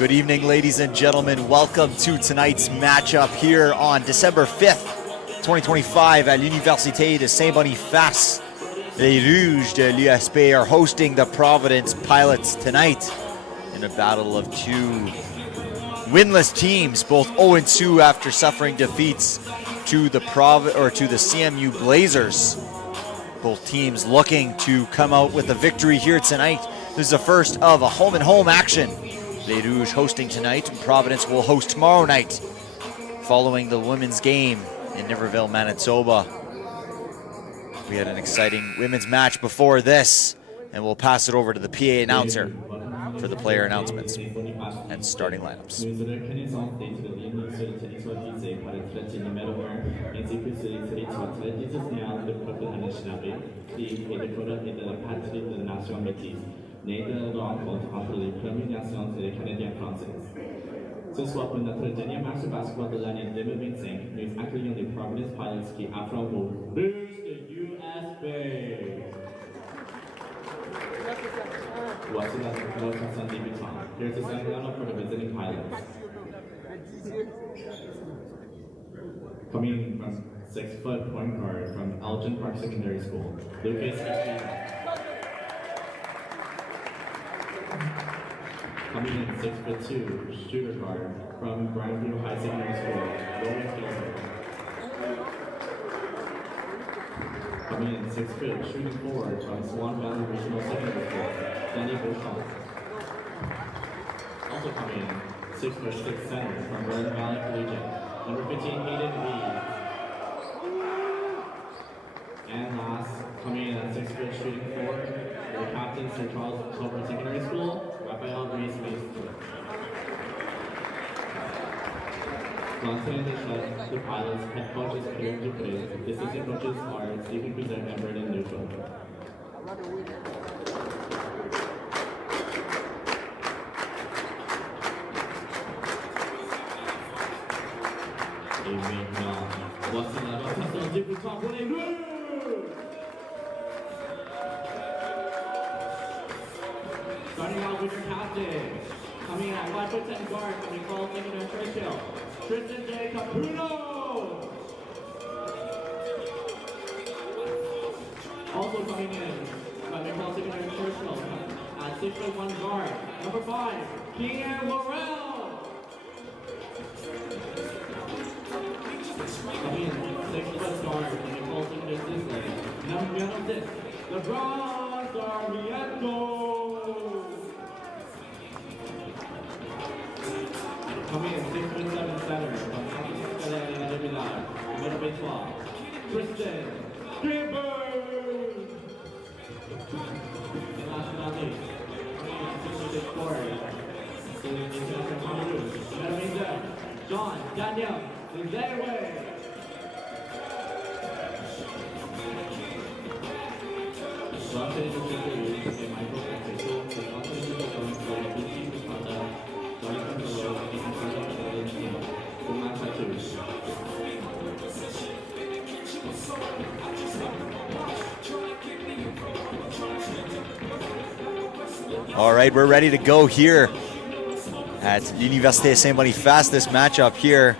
Good evening, ladies and gentlemen. Welcome to tonight's matchup here on December 5th, 2025 at Université de Saint-Boniface. Les Rouges de l'USP are hosting the Providence Pilots tonight in a battle of two winless teams, both 0-2 after suffering defeats to the CMU Blazers. Both teams looking to come out with a victory here tonight. This is the first of a home-and-home action. Les Rouges hosting tonight, and Providence will host tomorrow night following the women's game in Niverville, Manitoba. We had an exciting women's match before this, and we'll pass it over to the PA announcer for the player announcements and starting lineups. Né de rencontre entre les Premières Nations et les Canadiens français. Ce soir, pour notre dernier match de basketball de l'année 2025, nous accueillons les Providence Pilots qui affrontent les Rouges de USP. Voici la rotation débutante. Here's the starting lineup for the visiting Pilots. Coming from 6-foot point guard from Elgin Park Secondary School, Lucas Esquina. Coming in 6'2", shooter guard from Grandview High Secondary School, Logan Gilbert. Coming in 6 foot, shooting forward from Swan Valley Regional Secondary School, Danny Beauchamp. Also coming in 6'6" center from Vernon Valley Collegiate, number 15, Hayden Reed. And last, coming in at 6 foot, shooting forward, the captain, St. Charles Clover Secondary School, Raphael Reese-Mason. Launching the shot, the Pilots, head coaches Pierre Dupré, assistant coaches are Stephen Cruzet and Brendan Neutral. Et maintenant, voici la rotation débutante pour les Rouges! Starting out with your captain, coming at 5'10" guard, coming qualifying in our Churchill, Tristan J. Capuno! Also coming in, coming qualifying in our Churchill, at 6'1" guard, number 5, Pierre Laurel! Coming in, 6' guard, coming qualifying in this lane, number 6, LeBron Sarmiento! Coming in 6'7" center from middle baseball, Tristan Gilbert. And last but not least, coming in 6'6" forward, middle baseball, John Daniel Nzewe. All right, we're ready to go here at Université Saint-Boniface. This matchup here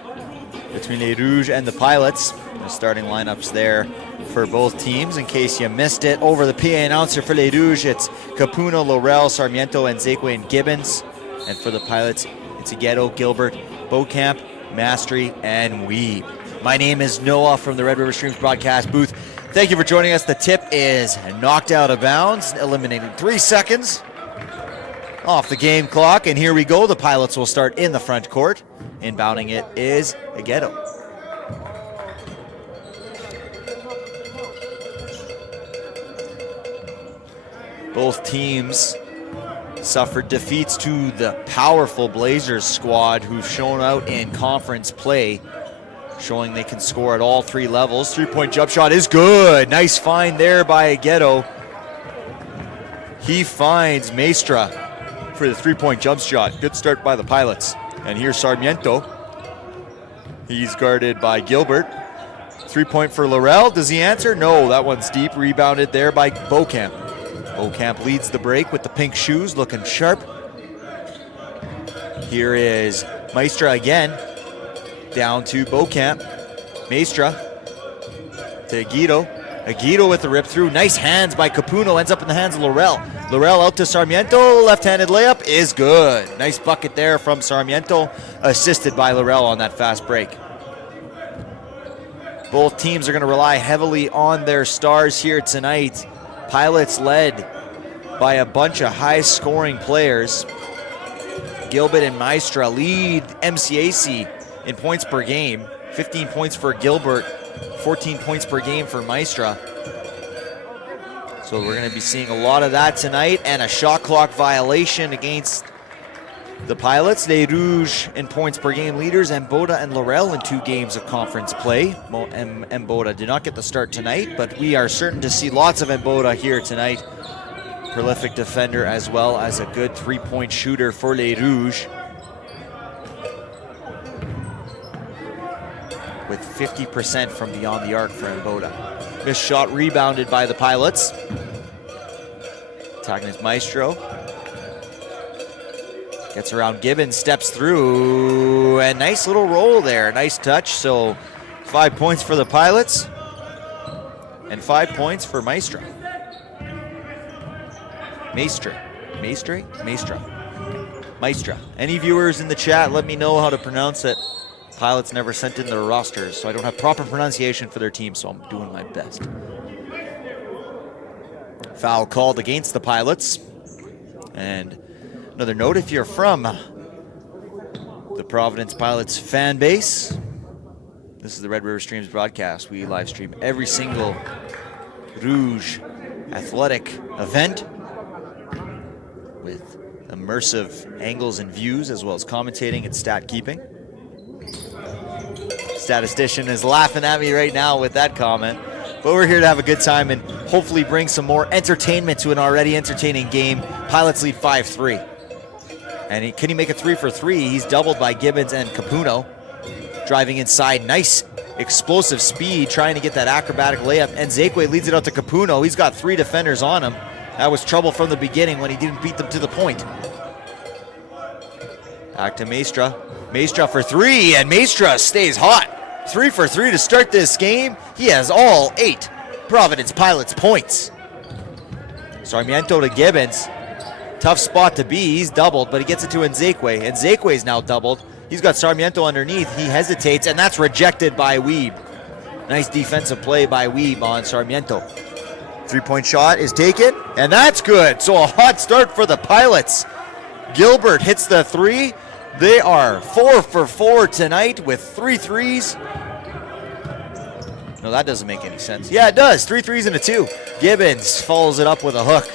between les Rouges and the Pilots. The starting lineups there for both teams. In case you missed it, over the PA announcer for les Rouges, it's Capuno, Laurel, Sarmiento, and Zakwe and Gibbons. And for the Pilots, it's Agueto, Gilbert, Beauchamp, Mastery, and Weeb. My name is Noah from the Red River Streams broadcast booth. Thank you for joining us. The tip is knocked out of bounds, eliminating 3 seconds off the game clock. And here we go. The Pilots will start in the front court. Inbounding it is Agueto. Both teams suffered defeats to the powerful Blazers squad who've shown out in conference play, showing they can score at all 3 levels. 3-point jump shot is good. Nice find there by Agueto. He finds Maestra for the 3-point jump shot. Good start by the Pilots. And here's Sarmiento. He's guarded by Gilbert. 3-point for Laurel. Does he answer? No, that one's deep. Rebounded there by Beauchamp. Beauchamp leads the break with the pink shoes, looking sharp. Here is Maestra again, down to Beaucamp. Maestra to Aguido. Aguido with the rip through. Nice hands by Capuno, ends up in the hands of Laurel. Laurel out to Sarmiento, left-handed layup is good. Nice bucket there from Sarmiento, assisted by Laurel on that fast break. Both teams are going to rely heavily on their stars here tonight. Pilots led by a bunch of high-scoring players. Gilbert and Maestra lead MCAC in points per game. 15 points for Gilbert, 14 points per game for Maestra. So we're going to be seeing a lot of that tonight, and a shot clock violation against the Pilots. Les Rouges in points per game leaders, Mboda and Laurel in 2 games of conference play. Mboda did not get the start tonight, but we are certain to see lots of Mboda here tonight. Prolific defender as well as a good 3-point shooter for Les Rouges. With 50% from beyond the arc for Mboda. Missed shot rebounded by the Pilots. Attacking his Maestro. Gets around Gibbons, steps through, and nice little roll there. Nice touch, so 5 points for the Pilots and 5 points for Maestra. Maestra. Any viewers in the chat, let me know how to pronounce it. Pilots never sent in their rosters, so I don't have proper pronunciation for their team, so I'm doing my best. Foul called against the Pilots. And another note, if you're from the Providence Pilots fan base, this is the Red River Streams broadcast. We live stream every single Rouge athletic event with immersive angles and views, as well as commentating and stat keeping. Statistician is laughing at me right now with that comment, but we're here to have a good time and hopefully bring some more entertainment to an already entertaining game. Pilots lead 5-3. And can he make a 3 for 3? He's doubled by Gibbons and Capuno. Driving inside, nice explosive speed, trying to get that acrobatic layup. And Zekwe leads it out to Capuno. He's got 3 defenders on him. That was trouble from the beginning when he didn't beat them to the point. Back to Maestra. Maestra for 3, and Maestra stays hot. 3 for 3 to start this game. He has all 8 Providence Pilots points. Sarmiento to Gibbons. Tough spot to be. He's doubled, but he gets it to Nzekwe. And Nzekwe's now doubled. He's got Sarmiento underneath. He hesitates, and that's rejected by Weeb. Nice defensive play by Weeb on Sarmiento. 3-point shot is taken, and that's good. So a hot start for the Pilots. Gilbert hits the 3. They are 4 for 4 tonight with 3 threes. No, that doesn't make any sense. Yeah, it does. 3 threes and a 2. Gibbons follows it up with a hook.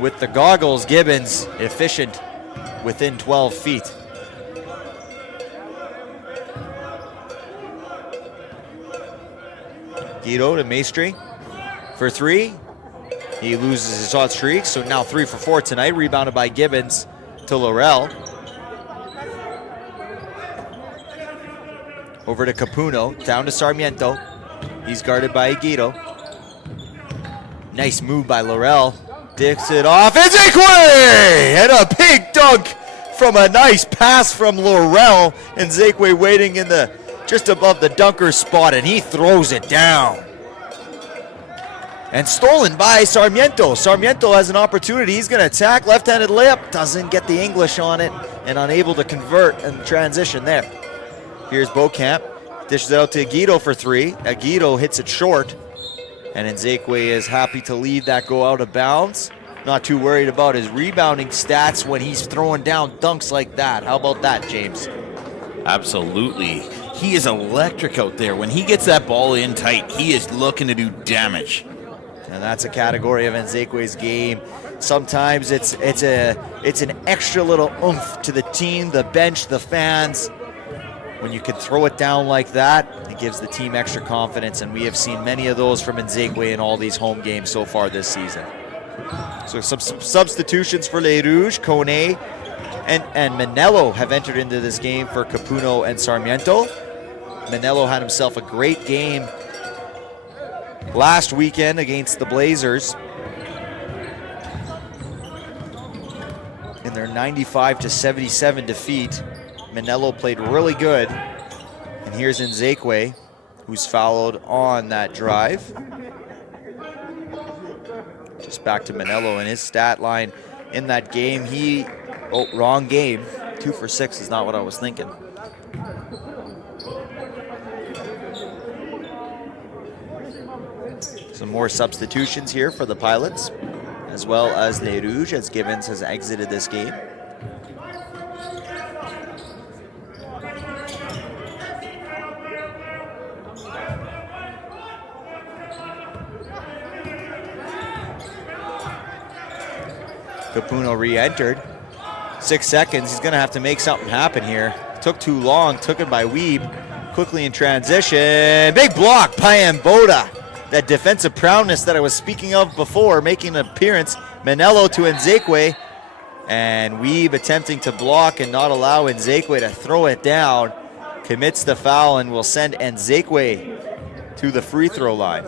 With the goggles, Gibbons efficient within 12 feet. Guido to Maestri for 3. He loses his hot streak, so now 3 for 4 tonight. Rebounded by Gibbons to Laurel. Over to Capuno, down to Sarmiento. He's guarded by Guido. Nice move by Laurel. Dicks it off, Nzekwe! And a big dunk from a nice pass from Laurel. Nzekwe waiting in the just above the dunker spot, and he throws it down. And stolen by Sarmiento. Sarmiento has an opportunity. He's going to attack. Left-handed layup. Doesn't get the English on it, and unable to convert and transition there. Here's Beaucamp. Dishes it out to Aguido for 3. Aguido hits it short. And Nzekwe is happy to leave that go out of bounds. Not too worried about his rebounding stats when he's throwing down dunks like that. How about that, James? Absolutely. He is electric out there. When he gets that ball in tight, he is looking to do damage. And that's a category of Nzekwe's game. Sometimes it's an extra little oomph to the team, the bench, the fans. When you can throw it down like that, it gives the team extra confidence, and we have seen many of those from Nzekwe in all these home games so far this season. So some substitutions for Les Rouges. Kone and Manello have entered into this game for Capuno and Sarmiento. Manello had himself a great game last weekend against the Blazers. in their 95-77 defeat. Manello played really good. And here's Nzekwe, who's fouled on that drive. Just back to Manello and his stat line in that game. Wrong game. 2 for 6 is not what I was thinking. Some more substitutions here for the Pilots, as well as Les Rouges, as Gibbons has exited this game. Capuno re-entered. 6 seconds, he's gonna have to make something happen here. Took too long, took it by Wiebe. Quickly in transition, big block by Mboda. That defensive prowess that I was speaking of before, making an appearance. Manello to Nzekwe, and Wiebe attempting to block and not allow Nzekwe to throw it down. Commits the foul and will send Nzekwe to the free throw line.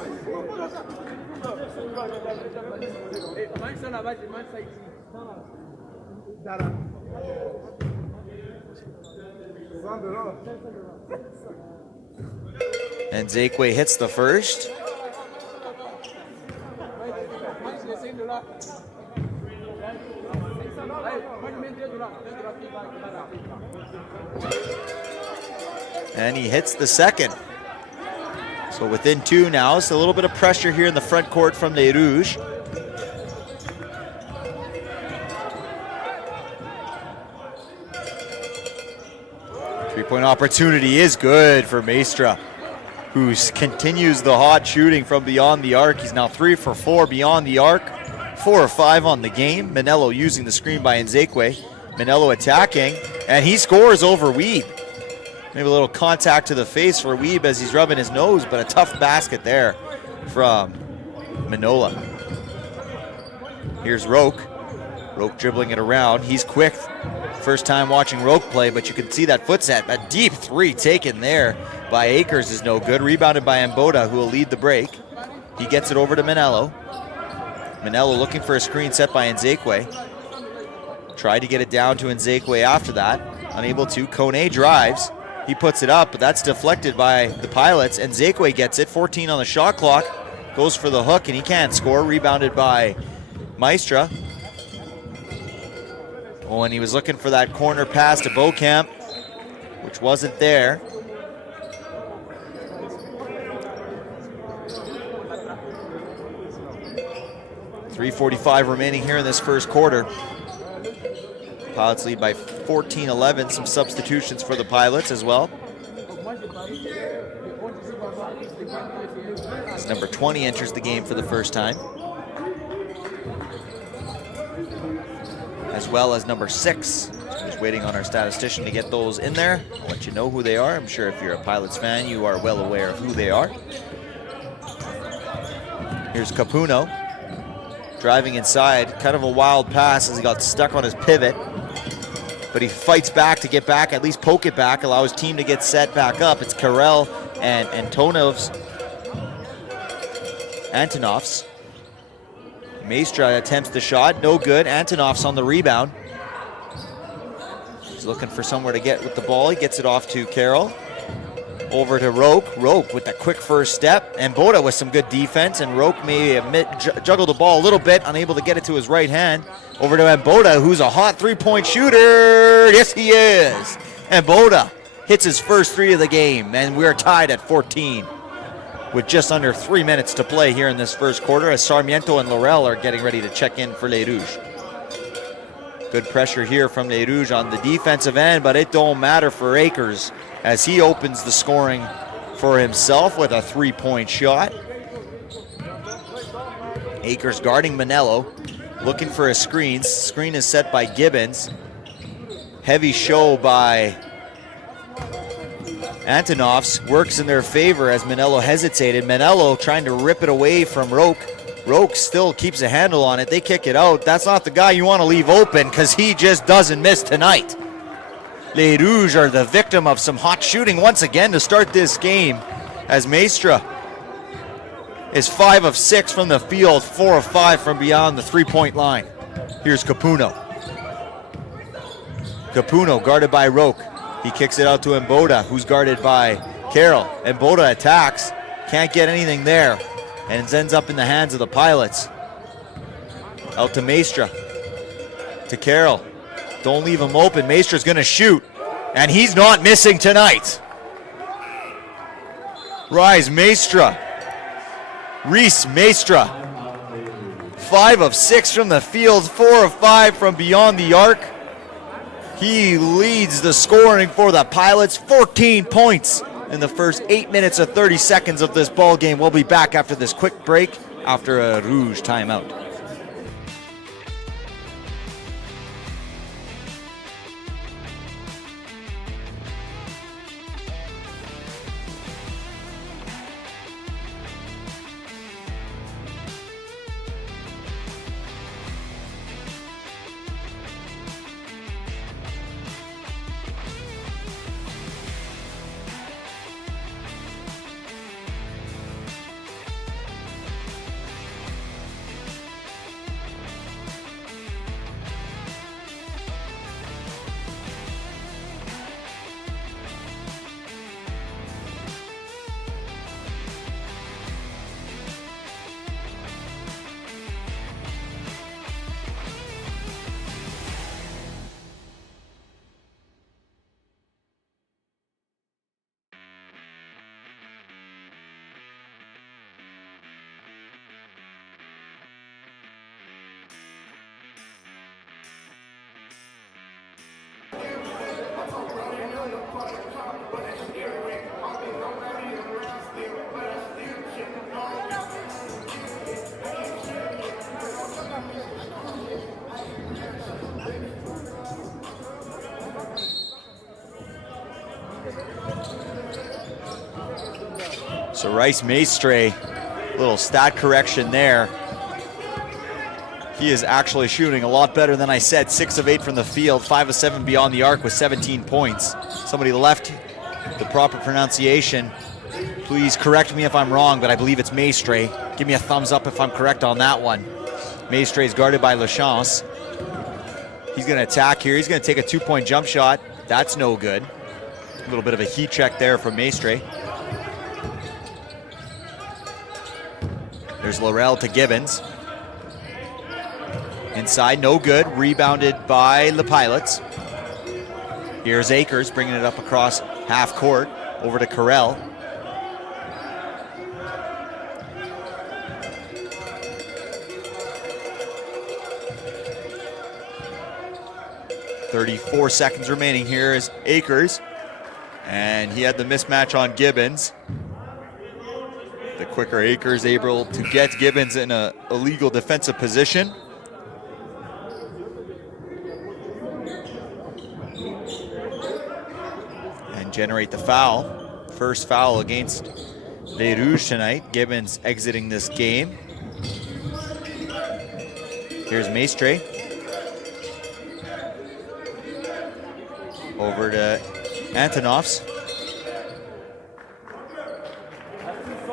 Nzekwe hits the first. And he hits the second. So within 2 now. It's a little bit of pressure here in the front court from Les Rouges. Three-point opportunity is good for Maestra, who continues the hot shooting from beyond the arc. He's now 3 for 4 beyond the arc, 4 or 5 on the game. Manello using the screen by Nzekwe. Manello attacking, and he scores over Wiebe. Maybe a little contact to the face for Wiebe as he's rubbing his nose, but a tough basket there from Manola. Here's Roque. Roque dribbling it around. He's quick. First time watching Roque play, but you can see that foot set. A deep 3 taken there by Akers is no good. Rebounded by Mboda, who will lead the break. He gets it over to Manello. Manello looking for a screen set by Nzekwe. Tried to get it down to Nzekwe after that. Unable to. Kone drives. He puts it up, but that's deflected by the Pilots. Nzekwe gets it. 14 on the shot clock. Goes for the hook, and he can't score. Rebounded by Maestra. Oh, and he was looking for that corner pass to Beaucamp, which wasn't there. .345 remaining here in this first quarter. Pilots lead by 14-11. Some substitutions for the Pilots as well. As number 20 enters the game for the first time, as well as number 6. Just waiting on our statistician to get those in there. I'll let you know who they are. I'm sure if you're a Pilots fan, you are well aware of who they are. Here's Capuno driving inside. Kind of a wild pass as he got stuck on his pivot. But he fights back to get back, at least poke it back, allow his team to get set back up. It's Karel and Antonovs. Maestra attempts the shot, no good. Antonovs on the rebound. He's looking for somewhere to get with the ball. He gets it off to Carroll. Over to Roque. Roque with the quick first step. And Mboda with some good defense. And Roque may juggle the ball a little bit, unable to get it to his right hand. Over to Mboda, who's a hot three-point shooter. Yes, he is. Mboda hits his first 3 of the game. And we're tied at 14 with just under 3 minutes to play here in this first quarter as Sarmiento and Laurel are getting ready to check in for Les Rouges. Good pressure here from Les Rouges on the defensive end, but it don't matter for Akers as he opens the scoring for himself with a 3-point shot. Akers guarding Manello, looking for a screen. Screen is set by Gibbons. Heavy show by Antonovs, works in their favor as Manello hesitated. Manello trying to rip it away from Roque. Roque still keeps a handle on it. They kick it out. That's not the guy you want to leave open because he just doesn't miss tonight. Les Rouges are the victim of some hot shooting once again to start this game as Maestra is 5 of 6 from the field, 4 of 5 from beyond the 3-point line. Here's Capuno. Capuno guarded by Roque. He kicks it out to Mboda, who's guarded by Carroll. Mboda attacks, can't get anything there, and it ends up in the hands of the Pilots. Out to Maestra, to Carroll. Don't leave him open. Maestra's gonna shoot, and he's not missing tonight. Rise Maestra. Reese Maestra. 5 of 6 from the field, 4 of 5 from beyond the arc. He leads the scoring for the Pilots, 14 points in the first 8 minutes of 30 seconds of this ball game. We'll be back after this quick break after a Rouge timeout. So Rice Maestre, little stat correction there. He is actually shooting a lot better than I said. 6 of 8 from the field, 5 of 7 beyond the arc with 17 points. Somebody left the proper pronunciation. Please correct me if I'm wrong, but I believe it's Maestre. Give me a thumbs up if I'm correct on that one. Maestre is guarded by Lachance. He's going to attack here. He's going to take a 2-point jump shot. That's no good. A little bit of a heat check there from Maestre. There's Laurel to Gibbons. Inside, no good. Rebounded by the Pilots. Here's Akers bringing it up across half court over to Carell. .34 seconds remaining. Here is Akers. And he had the mismatch on Gibbons. The quicker Akers able to get Gibbons in a illegal defensive position. And generate the foul. First foul against Les Rouges tonight. Gibbons exiting this game. Here's Maestre. Over to Antonoffs.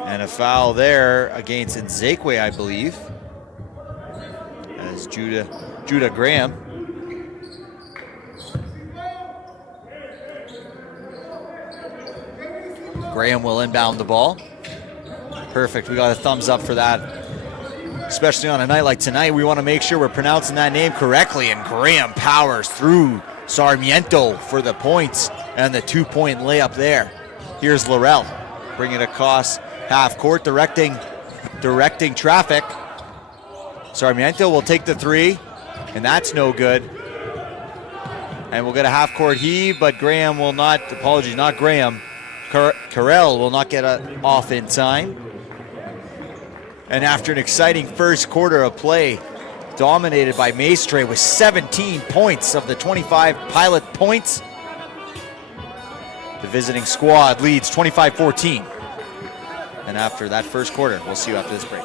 And a foul there against Nzekwe, I believe. As Judah Graham. Graham will inbound the ball. Perfect, we got a thumbs up for that. Especially on a night like tonight, we want to make sure we're pronouncing that name correctly, and Graham powers through Sarmiento for the points and the 2-point layup there. Here's Laurel, bringing it across half court, directing traffic. Sarmiento will take the 3, and that's no good. And we'll get a half court heave, but Graham will not, apologies, not Graham. Carell will not get off in time. And after an exciting first quarter of play, dominated by Maestre with 17 points of the 25 Pilot points, the visiting squad leads 25-14. And after that first quarter, we'll see you after this break.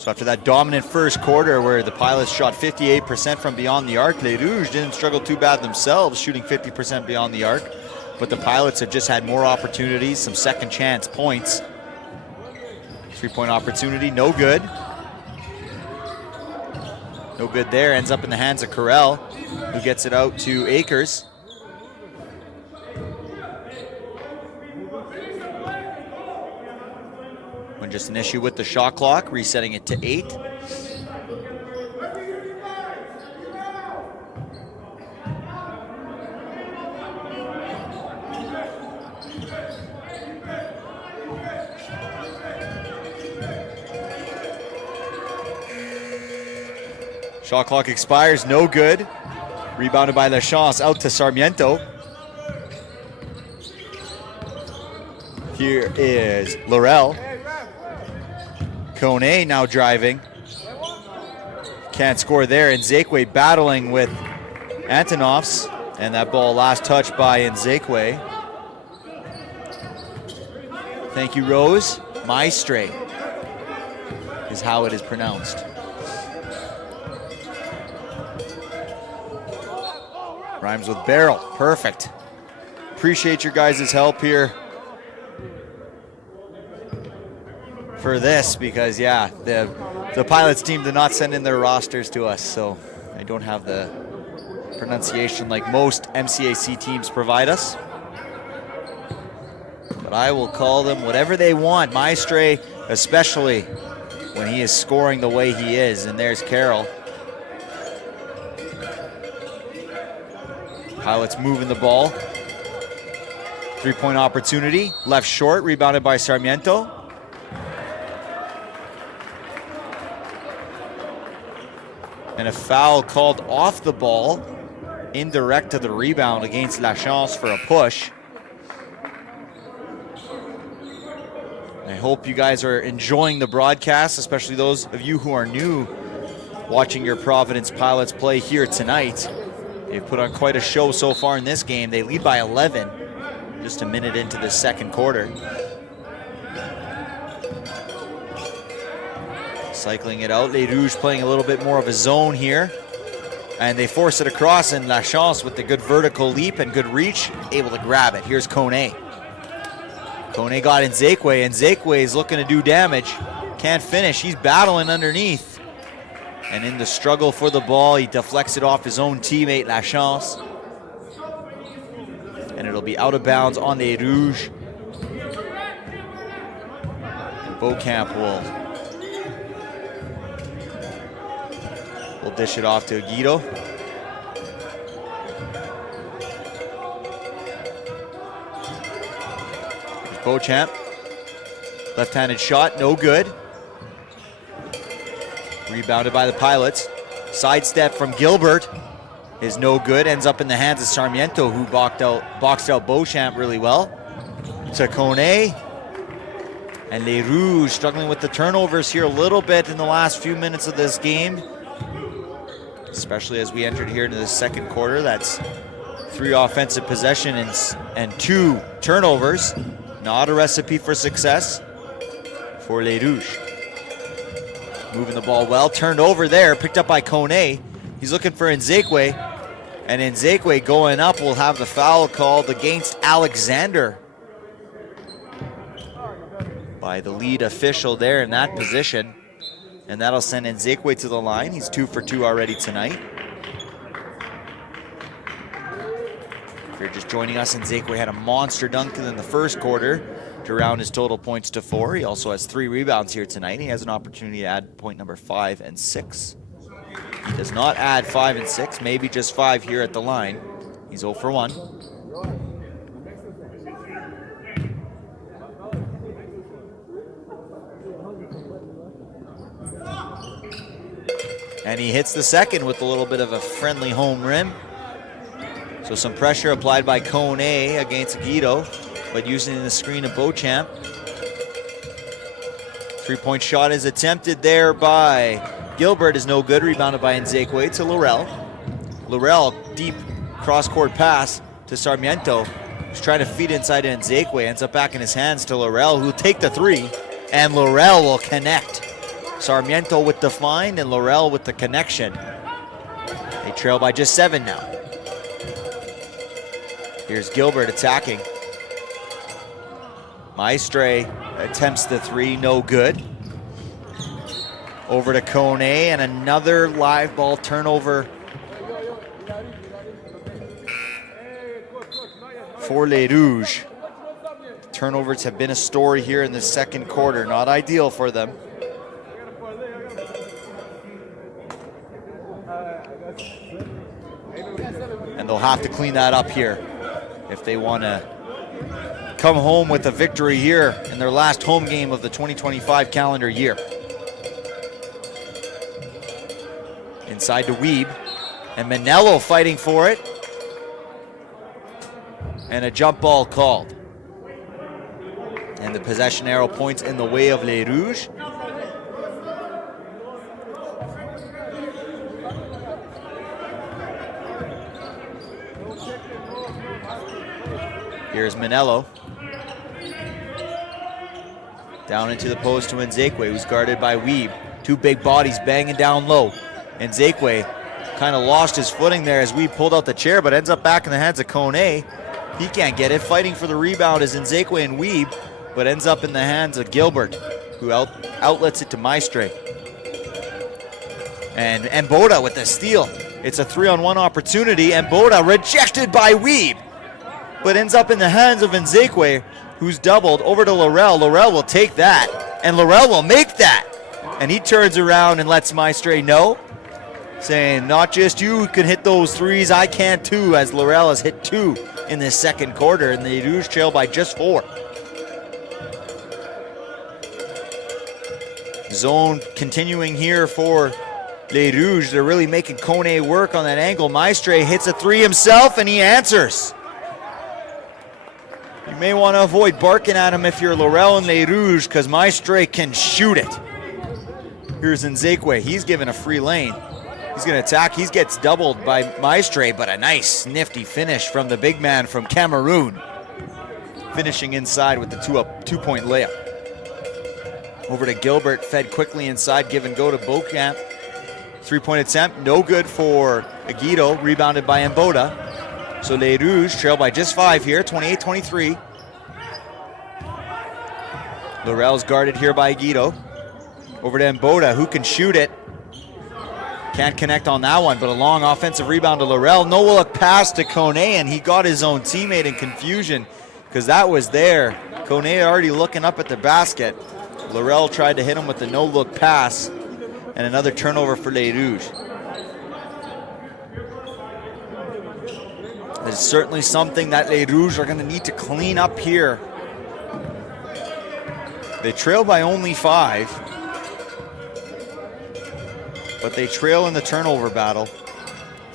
So after that dominant first quarter where the Pilots shot 58% from beyond the arc, Les Rouges didn't struggle too bad themselves, shooting 50% beyond the arc. But the Pilots have just had more opportunities, some second chance points. 3-point opportunity, no good. No good there, ends up in the hands of Carell, who gets it out to Akers. When just an issue with the shot clock, resetting it to 8. Shot clock expires, no good. Rebounded by Lachance, out to Sarmiento. Here is Laurel. Kone now driving. Can't score there. Nzekwe battling with Antonovs. And that ball last touched by Nzekwe. Thank you, Rose. Maestre is how it is pronounced. Rhymes with barrel. Perfect. Appreciate your guys' help here for this because, yeah, the Pilots team did not send in their rosters to us, so I don't have the pronunciation like most MCAC teams provide us. But I will call them whatever they want. Maestre, especially when he is scoring the way he is. And there's Carroll. Pilots moving the ball. 3-point opportunity. Left short, rebounded by Sarmiento. And a foul called off the ball. Indirect to the rebound against Lachance for a push. I hope you guys are enjoying the broadcast, especially those of you who are new watching your Providence Pilots play here tonight. They've put on quite a show so far in this game. They lead by 11, just a minute into the second quarter. Cycling it out, Les Rouges playing a little bit more of a zone here. And they force it across, and Lachance with the good vertical leap and good reach, able to grab it. Here's Kone. Kone got Nzekwe, and Nzekwe is looking to do damage. Can't finish, he's battling underneath. And in the struggle for the ball, he deflects it off his own teammate, Lachance. And it'll be out of bounds on Les Rouges. And Beaucamp will dish it off to Guido. Here's Beauchamp. Left-handed shot, no good. Rebounded by the Pilots. Sidestep from Gilbert is no good. Ends up in the hands of Sarmiento, who boxed out Beauchamp really well. To Kone. And Les Rouges struggling with the turnovers here a little bit in the last few minutes of this game. Especially as we entered here into the second quarter. That's 3 offensive possessions and 2 turnovers. Not a recipe for success for Les Rouges. Moving the ball well, turned over there, picked up by Kone. He's looking for Nzekwe, and Nzekwe going up will have the foul called against Alexander by the lead official there in that position. And that'll send Nzekwe to the line. He's 2 for 2 already tonight. If you're just joining us, Nzekwe had a monster dunk in the first quarter to round his total points to 4. He also has 3 rebounds here tonight. He has an opportunity to add point number 5 and 6. He does not add 5 and 6, maybe just 5 here at the line. He's 0 for 1. And he hits the second with a little bit of a friendly home rim. So some pressure applied by Kone against Guido, but using the screen of Beauchamp. 3-point shot is attempted there by Gilbert, is no good. Rebounded by Nzekwe to Laurel. Laurel, deep cross-court pass to Sarmiento, who's trying to feed inside to Nzekwe. Ends up back in his hands to Laurel, who'll take the 3, and Laurel will connect. Sarmiento with the find and Laurel with the connection. They trail by just 7 now. Here's Gilbert attacking. Maestre attempts the 3, no good. Over to Kone, and another live ball turnover for Les Rouges. Turnovers have been a story here in the second quarter. Not ideal for them. And they'll have to clean that up here if they want to come home with a victory here in their last home game of the 2025 calendar year. Inside to Wiebe, and Manello fighting for it. And a jump ball called. And the possession arrow points in the way of Les Rouges. Here's Manello. Down into the post to Nzekwe, who's guarded by Wiebe. 2 big bodies banging down low. Nzekwe kind of lost his footing there as Wiebe pulled out the chair, but ends up back in the hands of Kone. He can't get it. Fighting for the rebound is Nzekwe and Wiebe, but ends up in the hands of Gilbert, who outlets it to Maestre. And Mboda with the steal. It's a 3-on-1 opportunity. Mboda rejected by Wiebe, but ends up in the hands of Nzekwe, who's doubled over to Laurel. Laurel will take that, and Laurel will make that. And he turns around and lets Maestre know, saying, not just you can hit those 3s, I can too, as Laurel has hit 2 in this second quarter, and the Rouges trail by just 4. Zone continuing here for Les Rouges. They're really making Kone work on that angle. Maestre hits a 3 himself, and he answers. You may want to avoid barking at him if you're Laurel and Les Rouges, because Maestre can shoot it. Here's Nzekwe. He's given a free lane. He's going to attack. He gets doubled by Maestre, but a nice, nifty finish from the big man from Cameroon. Finishing inside with the 2-point layup. Over to Gilbert, fed quickly inside, give and go to Beauchamp. 3-point attempt, no good for Aguido, rebounded by Mboda. So Les Rouges trail by just 5 here, 28-23. Laurel's guarded here by Aguido. Over to Mboda, who can shoot it. Can't connect on that one, but a long offensive rebound to Laurel. No look pass to Kone, and he got his own teammate in confusion because that was there. Kone already looking up at the basket. Laurel tried to hit him with the no-look pass, and another turnover for Les Rouges. There's certainly something that Les Rouges are going to need to clean up here. They trail by only 5. But they trail in the turnover battle.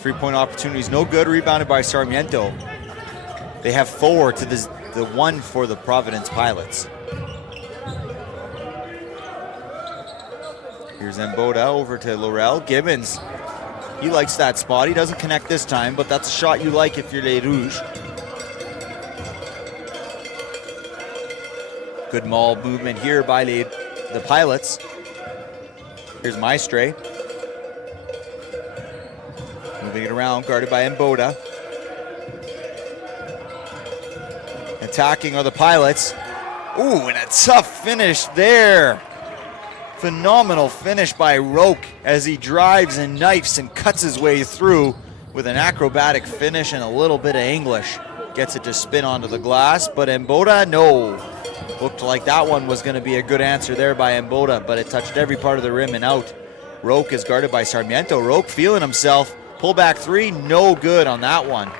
3-point opportunities, no good. Rebounded by Sarmiento. They have 4 to the 1 for the Providence Pilots. Here's Mboda over to Laurel. Gibbons, he likes that spot. He doesn't connect this time, but that's a shot you like if you're Les Rouges. Good maul movement here by the Pilots. Here's Maestre. Moving it around, guarded by Mboda. Attacking are the Pilots. Ooh, and a tough finish there. Phenomenal finish by Roque as he drives and knifes and cuts his way through with an acrobatic finish and a little bit of English. Gets it to spin onto the glass, but Mboda, no. Looked like that one was going to be a good answer there by Mboda, but it touched every part of the rim and out. Roque is guarded by Sarmiento. Roque feeling himself. Pull back 3, no good on that one.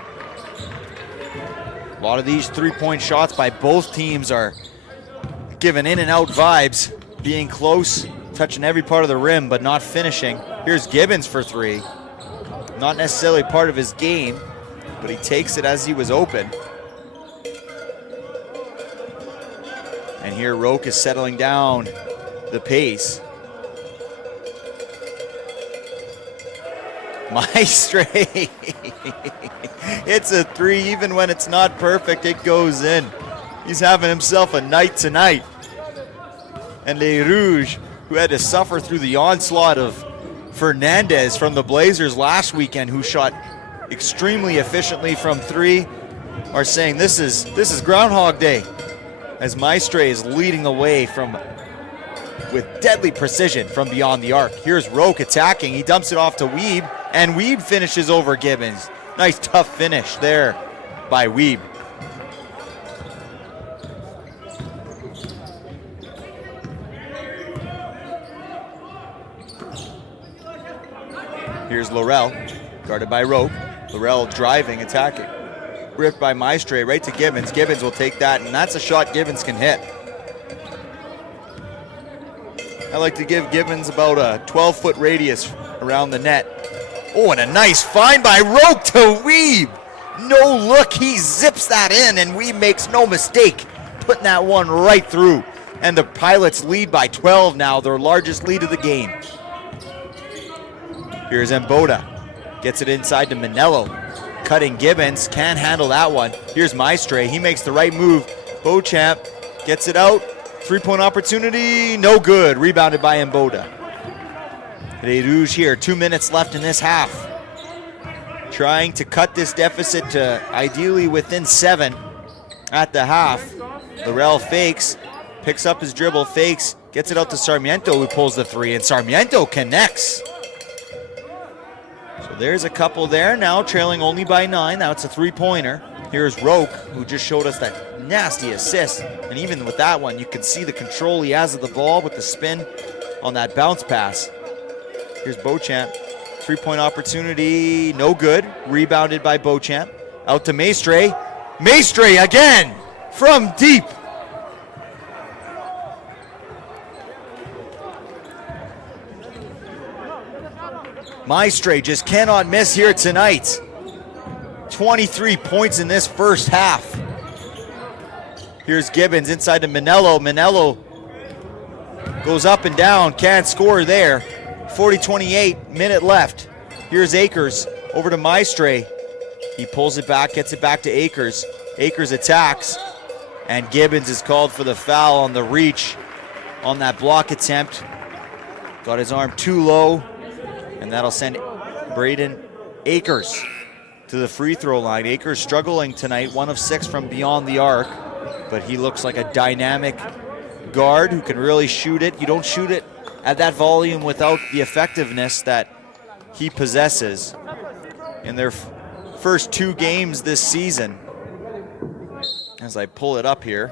A lot of these 3-point shots by both teams are giving in and out vibes. Being close, touching every part of the rim, but not finishing. Here's Gibbons for 3. Not necessarily part of his game, but he takes it as he was open. And here Roque is settling down the pace. Maestre, it's a 3, even when it's not perfect, it goes in. He's having himself a night tonight. And Les Rouges who had to suffer through the onslaught of Fernandez from the Blazers last weekend, who shot extremely efficiently from three, are saying this is Groundhog Day, as Maestre is leading the way with deadly precision from beyond the arc. Here's Roque attacking. He dumps it off to Wiebe, and Wiebe finishes over Gibbons. Nice tough finish there by Wiebe. Here's Laurel, guarded by Roque. Laurel driving, attacking. Ripped by Maestre right to Gibbons. Gibbons will take that, and that's a shot Gibbons can hit. I like to give Gibbons about a 12-foot radius around the net. Oh, and a nice find by Roque to Wiebe. No look, he zips that in, and Wiebe makes no mistake putting that one right through. And the Pilots lead by 12 now, their largest lead of the game. Here's Mboda, gets it inside to Manello. Cutting Gibbons, can't handle that one. Here's Maestre, he makes the right move. Beauchamp gets it out. Three-point opportunity, no good. Rebounded by Mboda. Les Rouges here, 2 minutes left in this half. Trying to cut this deficit to ideally within 7 at the half. Laurel fakes, picks up his dribble, fakes, gets it out to Sarmiento, who pulls the three, and Sarmiento connects. So there's a couple there, now trailing only by 9. Now it's a three-pointer. Here's Roque, who just showed us that nasty assist. And even with that one, you can see the control he has of the ball with the spin on that bounce pass. Here's Beauchamp. Three-point opportunity, no good. Rebounded by Beauchamp. Out to Maestre. Maestre again from deep. Maestre just cannot miss here tonight. 23 points in this first half. Here's Gibbons inside to Manello. Manello goes up and down, can't score there. 40-28, minute left. Here's Akers over to Maestre. He pulls it back, gets it back to Akers. Akers attacks, and Gibbons is called for the foul on the reach on that block attempt. Got his arm too low, and that'll send Braden Akers to the free throw line. Akers struggling tonight, 1 of 6 from beyond the arc, but he looks like a dynamic guard who can really shoot it. You don't shoot it at that volume without the effectiveness that he possesses. In their first 2 games this season, as I pull it up here,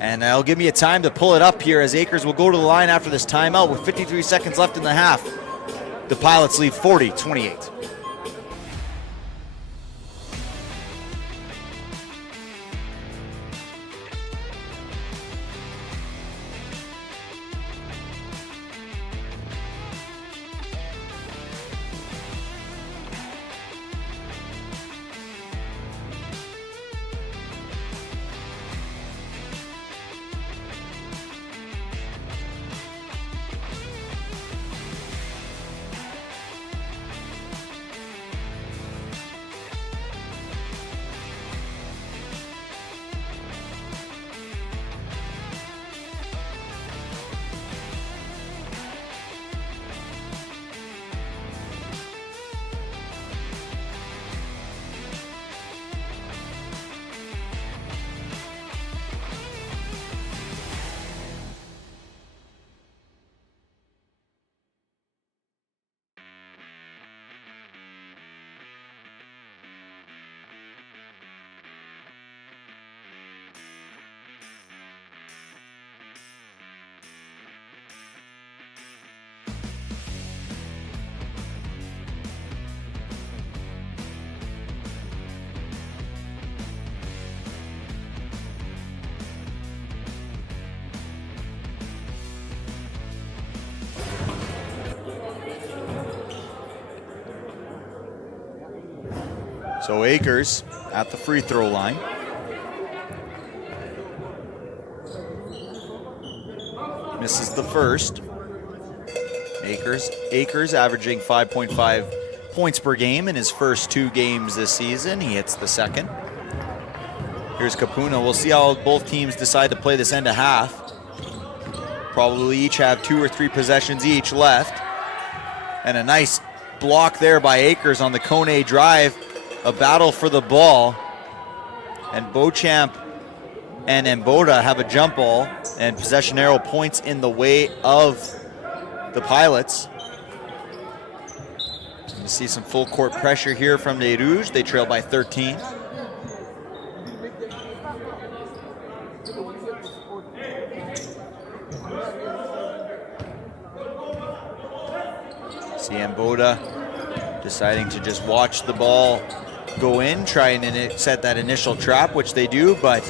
and it'll give me a time to pull it up here as Akers will go to the line after this timeout with 53 seconds left in the half. The Pilots lead 40-28. So Akers at the free throw line. Misses the first. Akers averaging 5.5 points per game in his first 2 games this season. He hits the second. Here's Capuna. We'll see how both teams decide to play this end of half. probably each have 2 or 3 possessions each left. And a nice block there by Akers on the Kone drive. A battle for the ball. And Beauchamp and Mboda have a jump ball, and possession arrow points in the way of the Pilots. You see some full court pressure here from Les Rouges. They trail by 13. See Mboda deciding to just watch the ball go in, try and set that initial trap, which they do, but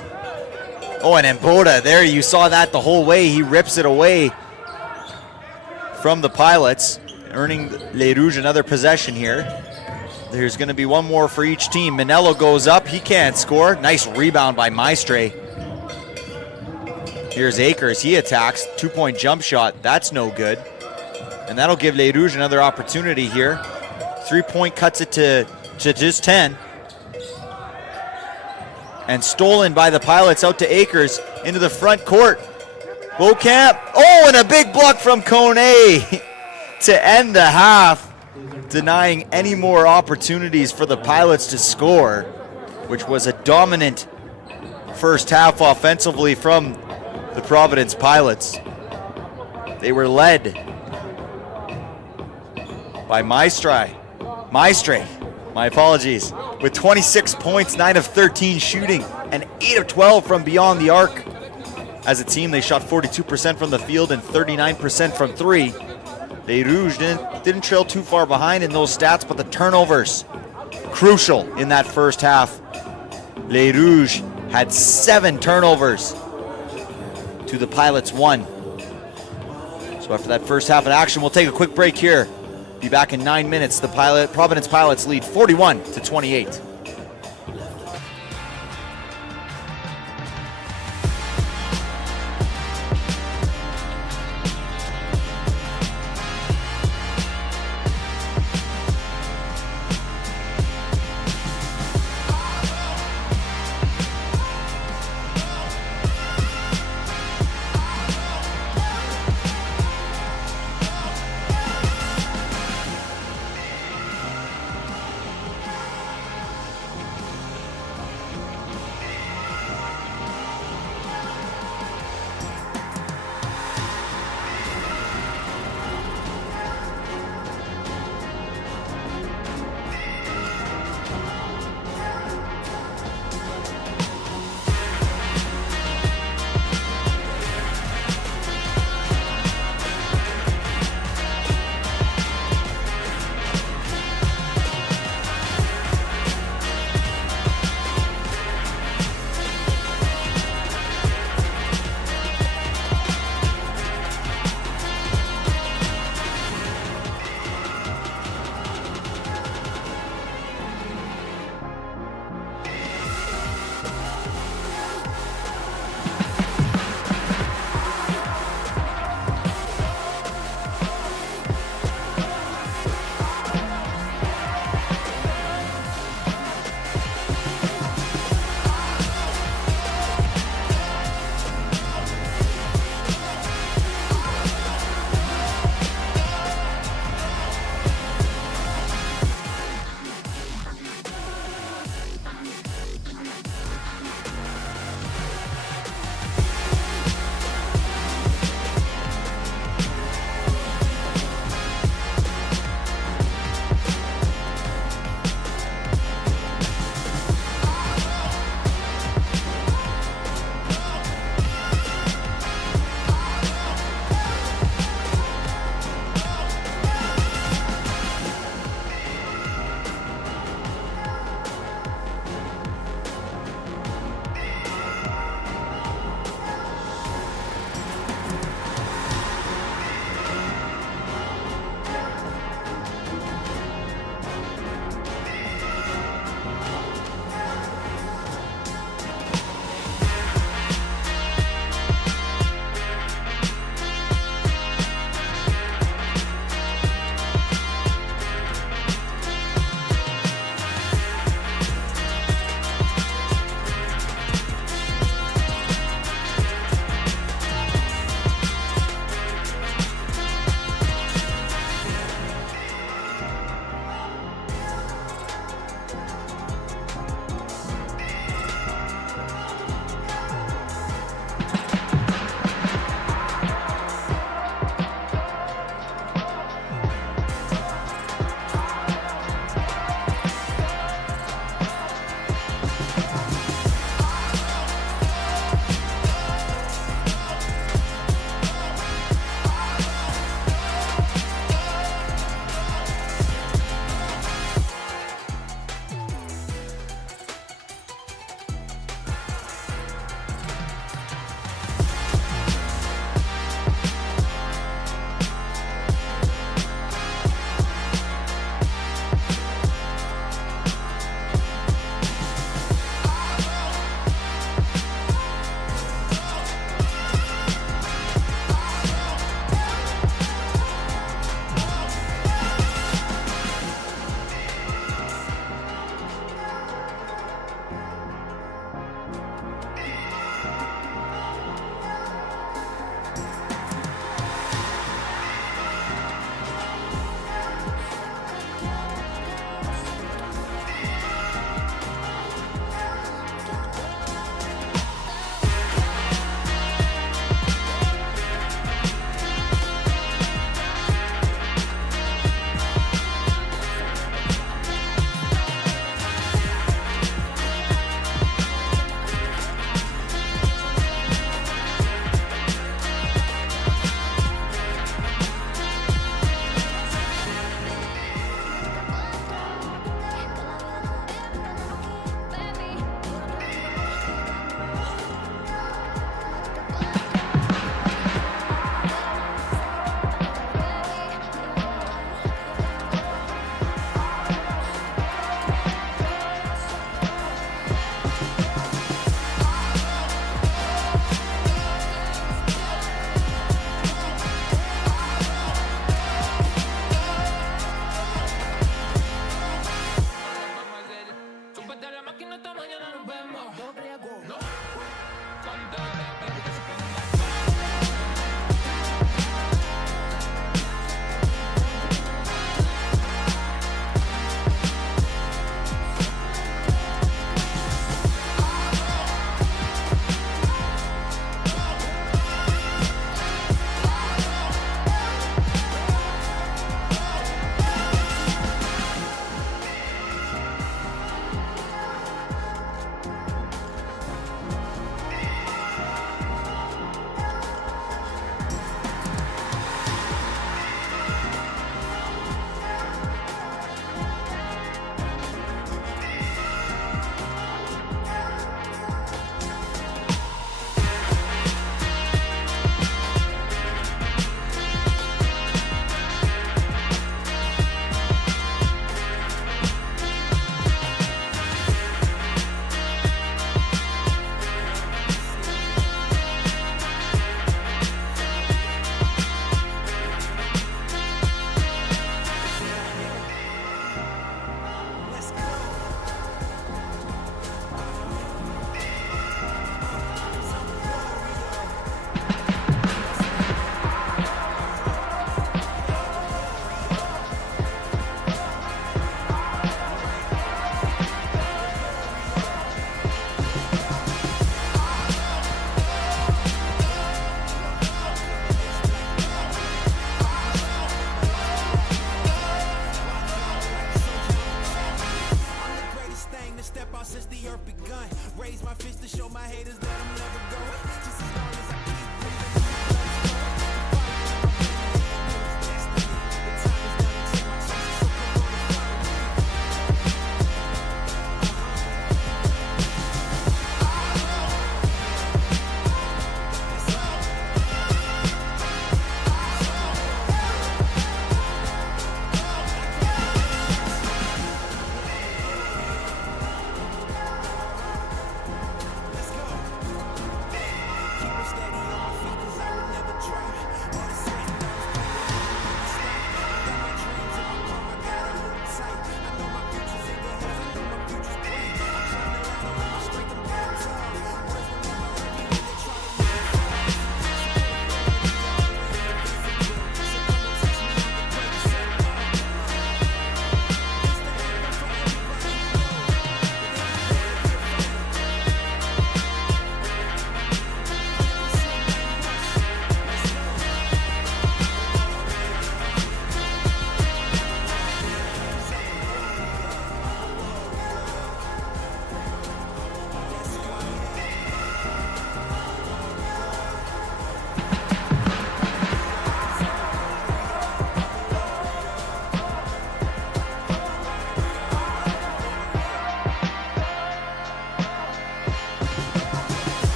oh, and Mboda, there you saw that the whole way. He rips it away from the Pilots, earning Les Rouges another possession here. There's going to be one more for each team. Manello goes up, he can't score. Nice rebound by Maestre. Here's Akers, he attacks, 2-point jump shot, that's no good. And that'll give Les Rouges another opportunity here. 3-point cuts it to just 10. And stolen by the Pilots out to Akers into the front court. Beauchamp, oh, and a big block from Kone to end the half, denying any more opportunities for the Pilots to score, which was a dominant first half offensively from the Providence Pilots. They were led by Maestre, my apologies, with 26 points, 9 of 13 shooting, and 8 of 12 from beyond the arc. As a team, they shot 42% from the field and 39% from 3. Les Rouges didn't trail too far behind in those stats, but the turnovers, crucial in that first half. Les Rouges had 7 turnovers to the Pilots 1. So after that first half of action, we'll take a quick break here. Be back in 9 minutes. The Providence Pilots lead 41-28.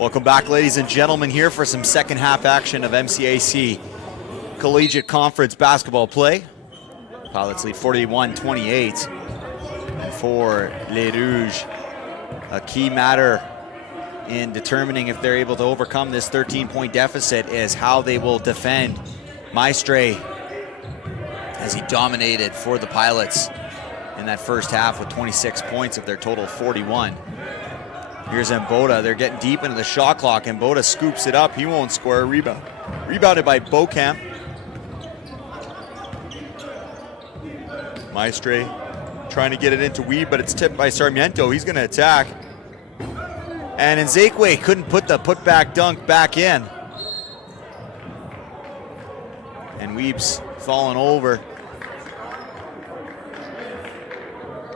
Welcome back, ladies and gentlemen, here for some second half action of MCAC Collegiate Conference basketball play. Pilots lead 41-28. And for Les Rouges, a key matter in determining if they're able to overcome this 13-point deficit is how they will defend Maestre, as he dominated for the Pilots in that first half with 26 points of their total 41. Here's Mboda. They're getting deep into the shot clock. Mboda scoops it up. He won't score a rebound. Rebounded by Beauchamp. Maestre trying to get it into Wiebe, but it's tipped by Sarmiento. He's going to attack. And Nzekwe couldn't put the putback dunk back in. And Wiebe's fallen over.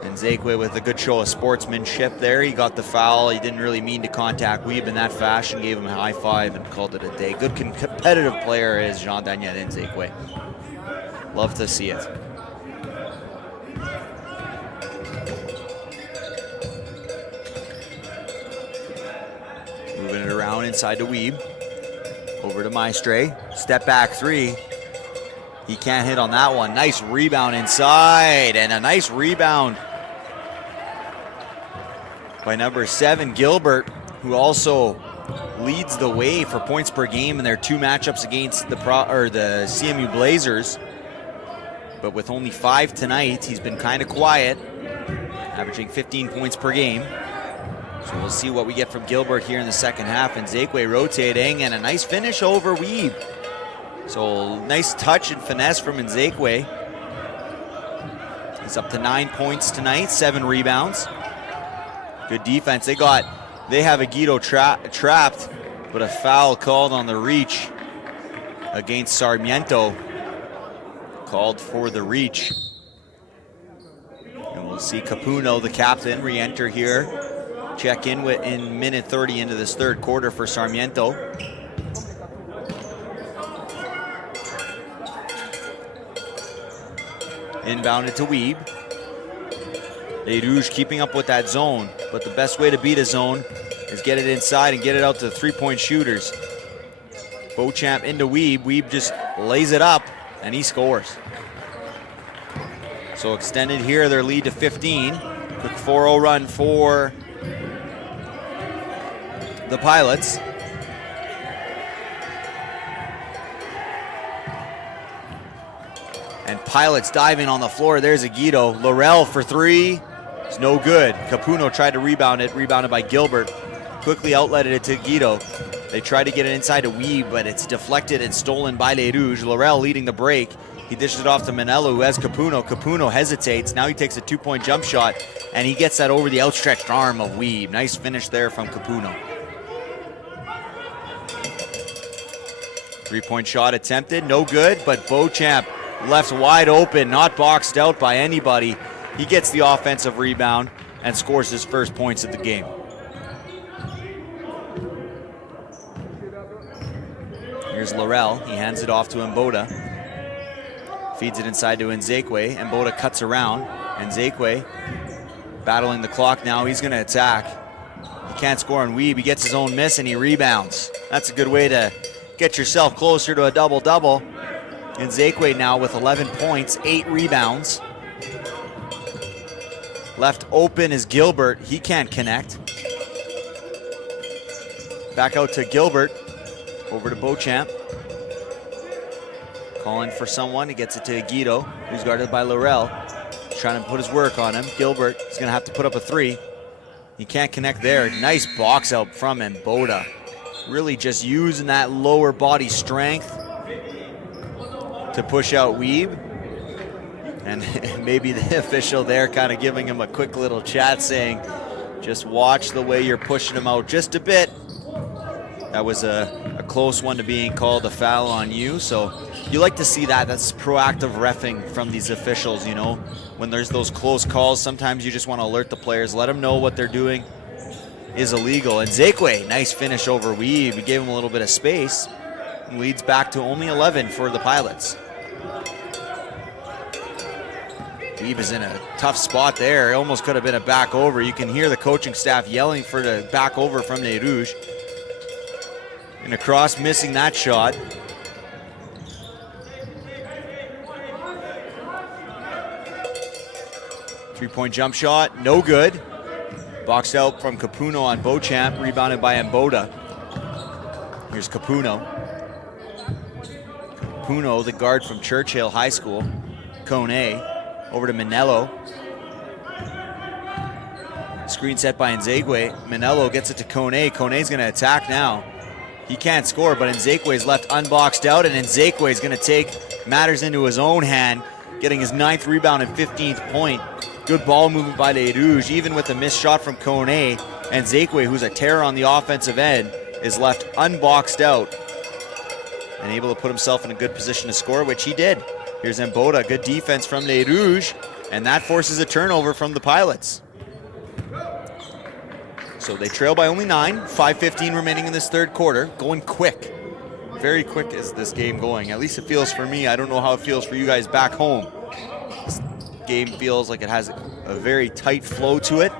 Nzekwe with a good show of sportsmanship there. He got the foul. He didn't really mean to contact Wiebe in that fashion. Gave him a high five and called it a day. Good competitive player is Jean-Daniel Nzekwe. Love to see it. Moving it around inside to Wiebe. Over to Maestre. Step back three. He can't hit on that one. Nice rebound inside, and a nice rebound by number 7, Gilbert, who also leads the way for points per game in their 2 matchups against the CMU Blazers. But with only 5 tonight, he's been kind of quiet, averaging 15 points per game. So we'll see what we get from Gilbert here in the second half. And Nzekwe rotating, and a nice finish over Wiebe. So nice touch and finesse from Nzekwe. He's up to 9 points tonight, 7 rebounds. Good defense. They have a Guido trapped, but a foul called on the reach against Sarmiento. Called for the reach. And we'll see Capuno, the captain, re-enter here. Check in in minute 30 into this third quarter for Sarmiento. Inbounded to Wiebe. Les Rouges keeping up with that zone, but the best way to beat a zone is get it inside and get it out to the three-point shooters. Beauchamp into Wiebe. Wiebe just lays it up, and he scores. So extended here, their lead to 15. Quick 4-0 run for the Pilots. And Pilots diving on the floor. There's Aguido. Laurel for 3. It's no good. Capuno tried to rebound it. Rebounded by Gilbert. Quickly outletted it to Aguido. They tried to get it inside to Wiebe, but it's deflected and stolen by Les Rouges. Laurel leading the break. He dishes it off to Manello, who has Capuno. Capuno hesitates. Now he takes a 2-point jump shot, and he gets that over the outstretched arm of Wiebe. Nice finish there from Capuno. 3-point shot attempted. No good, but Beauchamp left wide open, not boxed out by anybody. He gets the offensive rebound and scores his first points of the game. Here's Laurel. He hands it off to Mboda. Feeds it inside to Nzekwe. Mboda cuts around. Nzekwe battling the clock now. He's going to attack. He can't score on Wiebe. He gets his own miss and he rebounds. That's a good way to get yourself closer to a double-double. Nzekwe now with 11 points, 8 rebounds. Left open is Gilbert. He can't connect. Back out to Gilbert. Over to Beauchamp. Calling for someone. He gets it to Aguido, who's guarded by Laurel. He's trying to put his work on him. Gilbert is going to have to put up a 3. He can't connect there. Nice box out from Mboda. Really just using that lower body strength to push out Wiebe. And maybe the official there kind of giving him a quick little chat saying, just watch the way you're pushing him out just a bit. That was a close one to being called a foul on you. So you like to see that. That's proactive reffing from these officials, you know. When there's those close calls, sometimes you just want to alert the players, let them know what they're doing is illegal. And Nzekwe, nice finish over Wiebe. We gave him a little bit of space. And leads back to only 11 for the Pilots. Wiebe is in a tough spot there. It almost could have been a back over. You can hear the coaching staff yelling for the back over from Les Rouges. And across, missing that shot. Three-point jump shot, no good. Boxed out from Capuno on Beauchamp, rebounded by Mboda. Here's Capuno. Capuno, the guard from Churchill High School. Kone, over to Manello. Screen set by Nzekwe. Manello gets it to Kone. Kone's gonna attack now. He can't score, but Nzekwe's left unboxed out, and Nzekwe's gonna take matters into his own hand, getting his 9th rebound and 15th point. Good ball movement by Les Rouges, even with the missed shot from Kone. And Nzekwe, who's a terror on the offensive end, is left unboxed out and able to put himself in a good position to score, which he did. Here's Mboda, good defense from Les Rouges, and that forces a turnover from the Pilots. So they trail by only 9, 5:15 remaining in this third quarter, going quick. Very quick is this game going. At least it feels for me. I don't know how it feels for you guys back home. This game feels like it has a very tight flow to it.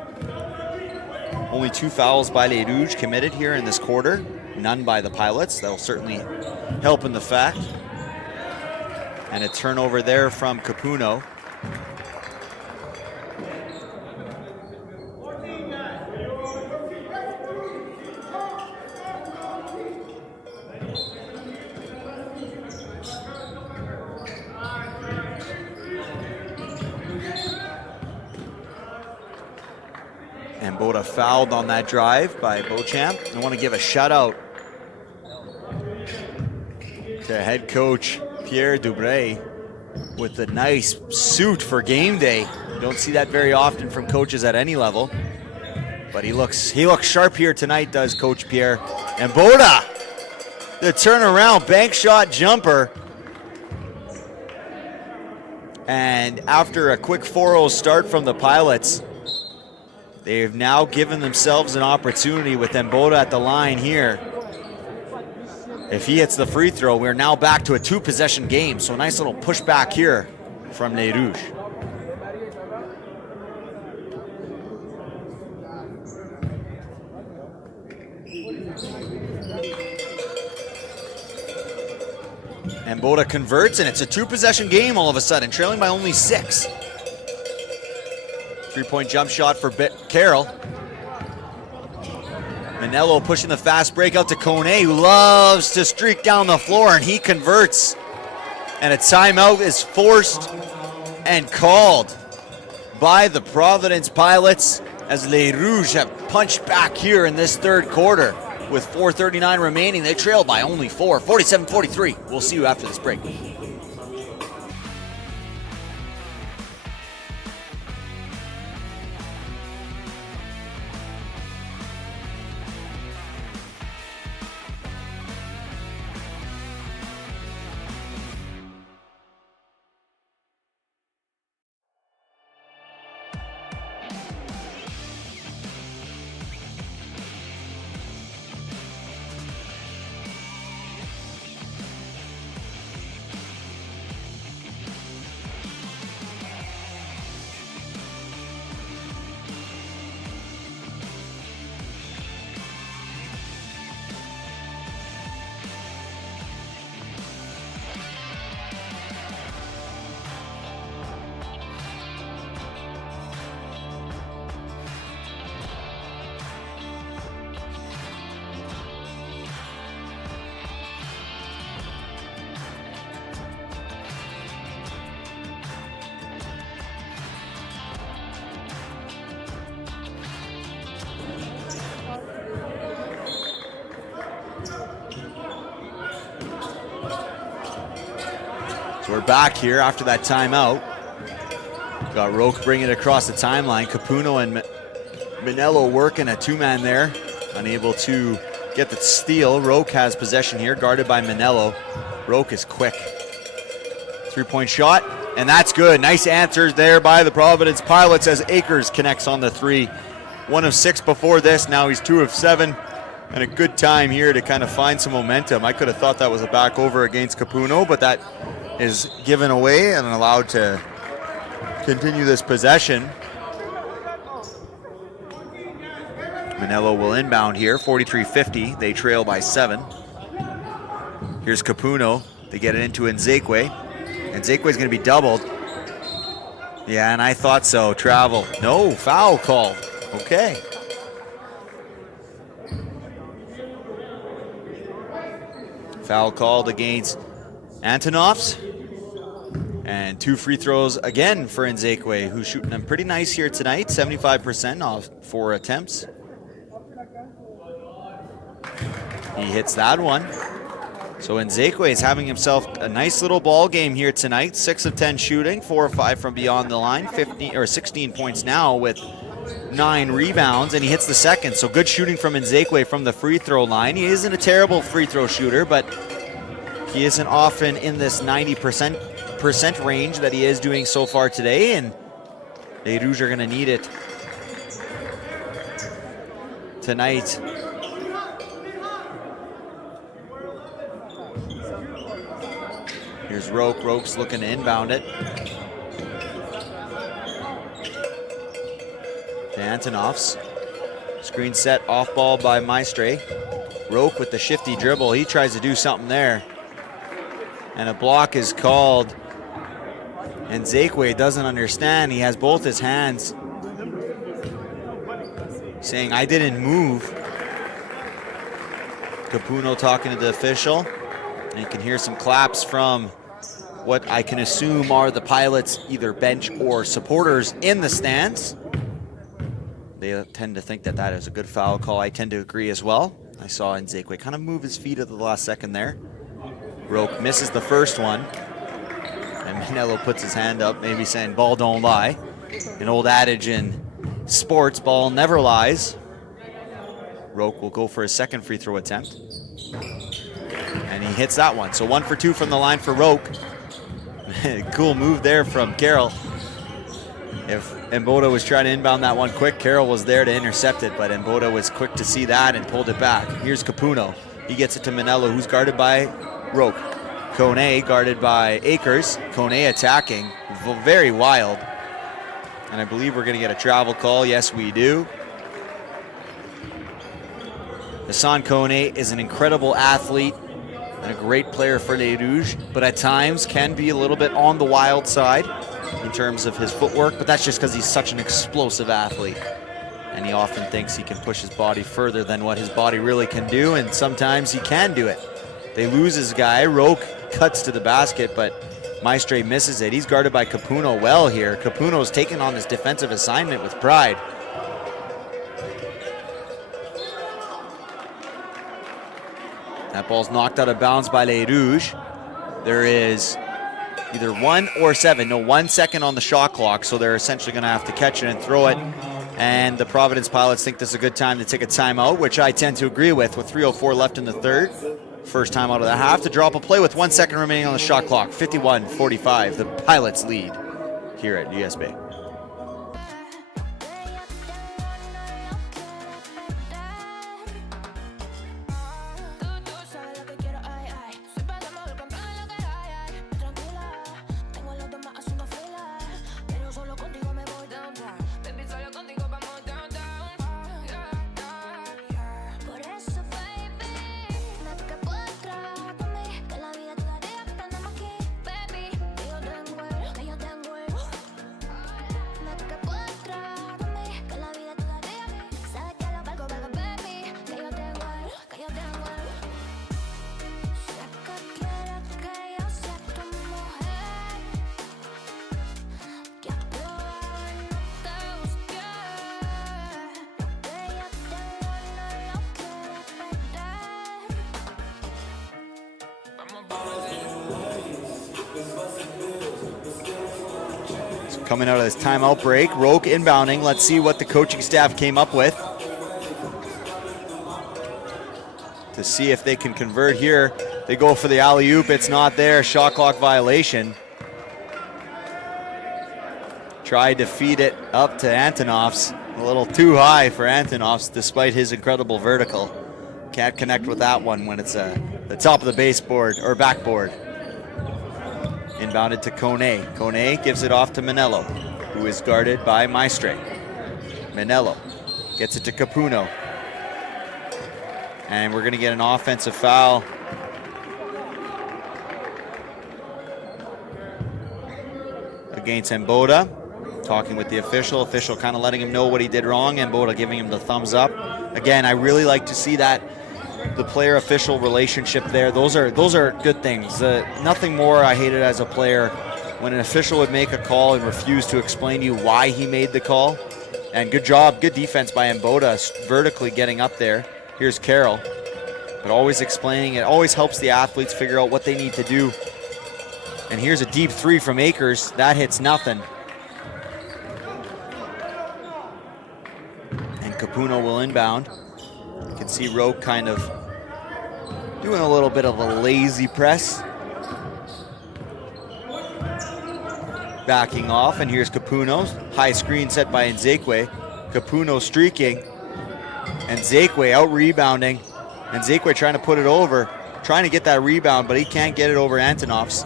Only 2 fouls by Les Rouges committed here in this quarter, none by the Pilots. That'll certainly help in the fact. And a turnover there from Capuno. Mboda fouled on that drive by Beauchamp. I want to give a shout out to head coach Pierre Dubray with the nice suit for game day. You don't see that very often from coaches at any level, but he looks sharp here tonight, does Coach Pierre. Mboda, the turnaround bank shot jumper. And after a quick 4-0 start from the Pilots, they've now given themselves an opportunity with Mboda at the line here. If he hits the free throw, we're now back to a 2-possession game. So a nice little pushback here from Les Rouges. Mboda converts, and it's a 2-possession game all of a sudden, trailing by only 6. 3-point jump shot for Carroll. Manello pushing the fast break out to Kone, who loves to streak down the floor, and he converts. And a timeout is forced and called by the Providence Pilots as Les Rouges have punched back here in this third quarter. With 4:39 remaining, they trail by only 4, 47-43. We'll see you after this break. So we're back here after that timeout. Got Roque bringing it across the timeline. Capuno and Manello working a 2-man there. Unable to get the steal. Roque has possession here, guarded by Manello. Roque is quick. 3-point shot, and that's good. Nice answers there by the Providence Pilots as Akers connects on the 3. 1 of 6 before this, now he's 2 of 7. And a good time here to kind of find some momentum. I could have thought that was a back over against Capuno, but that is given away and allowed to continue this possession. Manello will inbound here, 43-50. They trail by 7. Here's Capuno. They get it into Nzekwe. Nzekwe's going to be doubled. Yeah, and I thought so. Travel. No, foul called. Okay. Foul called against Antonovs. And 2 free throws again for Nzekwe, who's shooting them pretty nice here tonight. 75% off 4 attempts. He hits that one. So Nzekwe is having himself a nice little ball game here tonight. 6 of 10 shooting, 4 or 5 from beyond the line. 16 points now with 9 rebounds, and he hits the second. So good shooting from Nzekwe from the free throw line. He isn't a terrible free throw shooter, but he isn't often in this 90% range that he is doing so far today, and the Rouges are going to need it tonight. Here's Roque. Roque's looking to inbound it to Antonovs. Screen set off ball by Maestre. Roque with the shifty dribble. He tries to do something there, and a block is called. And Nzekwe doesn't understand. He has both his hands saying, I didn't move. Capuno talking to the official. And you can hear some claps from what I can assume are the Pilots, either bench or supporters in the stands. They tend to think that that is a good foul call. I tend to agree as well. I saw Nzekwe kind of move his feet at the last second there. Roque misses the first one. And Manello puts his hand up, maybe saying, ball don't lie. An old adage in sports, ball never lies. Roque will go for his second free throw attempt. And he hits that one. So 1 for 2 from the line for Roque. Cool move there from Carroll. If Mboda was trying to inbound that one quick, Carroll was there to intercept it, but Mboda was quick to see that and pulled it back. Here's Capuno. He gets it to Manello, who's guarded by Roque. Kone guarded by Akers. Kone attacking, very wild. And I believe we're going to get a travel call. Yes, we do. Hassan Kone is an incredible athlete and a great player for Les Rouges, but at times can be a little bit on the wild side in terms of his footwork, but that's just because he's such an explosive athlete. And he often thinks he can push his body further than what his body really can do, and sometimes he can do it. They lose his guy. Roque cuts to the basket, but Maestre misses it. He's guarded by Capuno well here. Capuno's taken on this defensive assignment with pride. That ball's knocked out of bounds by Les Rouges. There is either 1 or 7, no, 1 second on the shot clock, so they're essentially going to have to catch it and throw it. And the Providence Pilots think this is a good time to take a timeout, which I tend to agree with 3:04 left in the third. First time out of the half to drop a play with 1 second remaining on the shot clock. 51-45, the Pilots lead here at USB. Coming out of this timeout break, Roque inbounding. Let's see what the coaching staff came up with to see if they can convert here. They go for the alley-oop. It's not there. Shot clock violation. Tried to feed it up to Antonovs. A little too high for Antonovs despite his incredible vertical. Can't connect with that one when it's the top of the baseboard or backboard. Inbounded to Kone. Kone gives it off to Manello, who is guarded by Maestre. Manello gets it to Capuno. And we're going to get an offensive foul against Mboda, talking with the official kind of letting him know what he did wrong, and Mboda giving him the thumbs up. Again, I really like to see that, the player-official relationship there. Those are good things. Nothing more I hated as a player when an official would make a call and refuse to explain to you why he made the call. And good job, good defense by Mboda, vertically getting up there. Here's Carroll. But always explaining, it always helps the athletes figure out what they need to do. And here's a deep three from Akers. That hits nothing. And Capuno will inbound. You can see Roque kind of doing a little bit of a lazy press. Backing off, and here's Capuno. High screen set by Nzekwe. Capuno streaking. And Nzekwe out rebounding. And Nzekwe trying to put it over. Trying to get that rebound, but he can't get it over Antonoff's.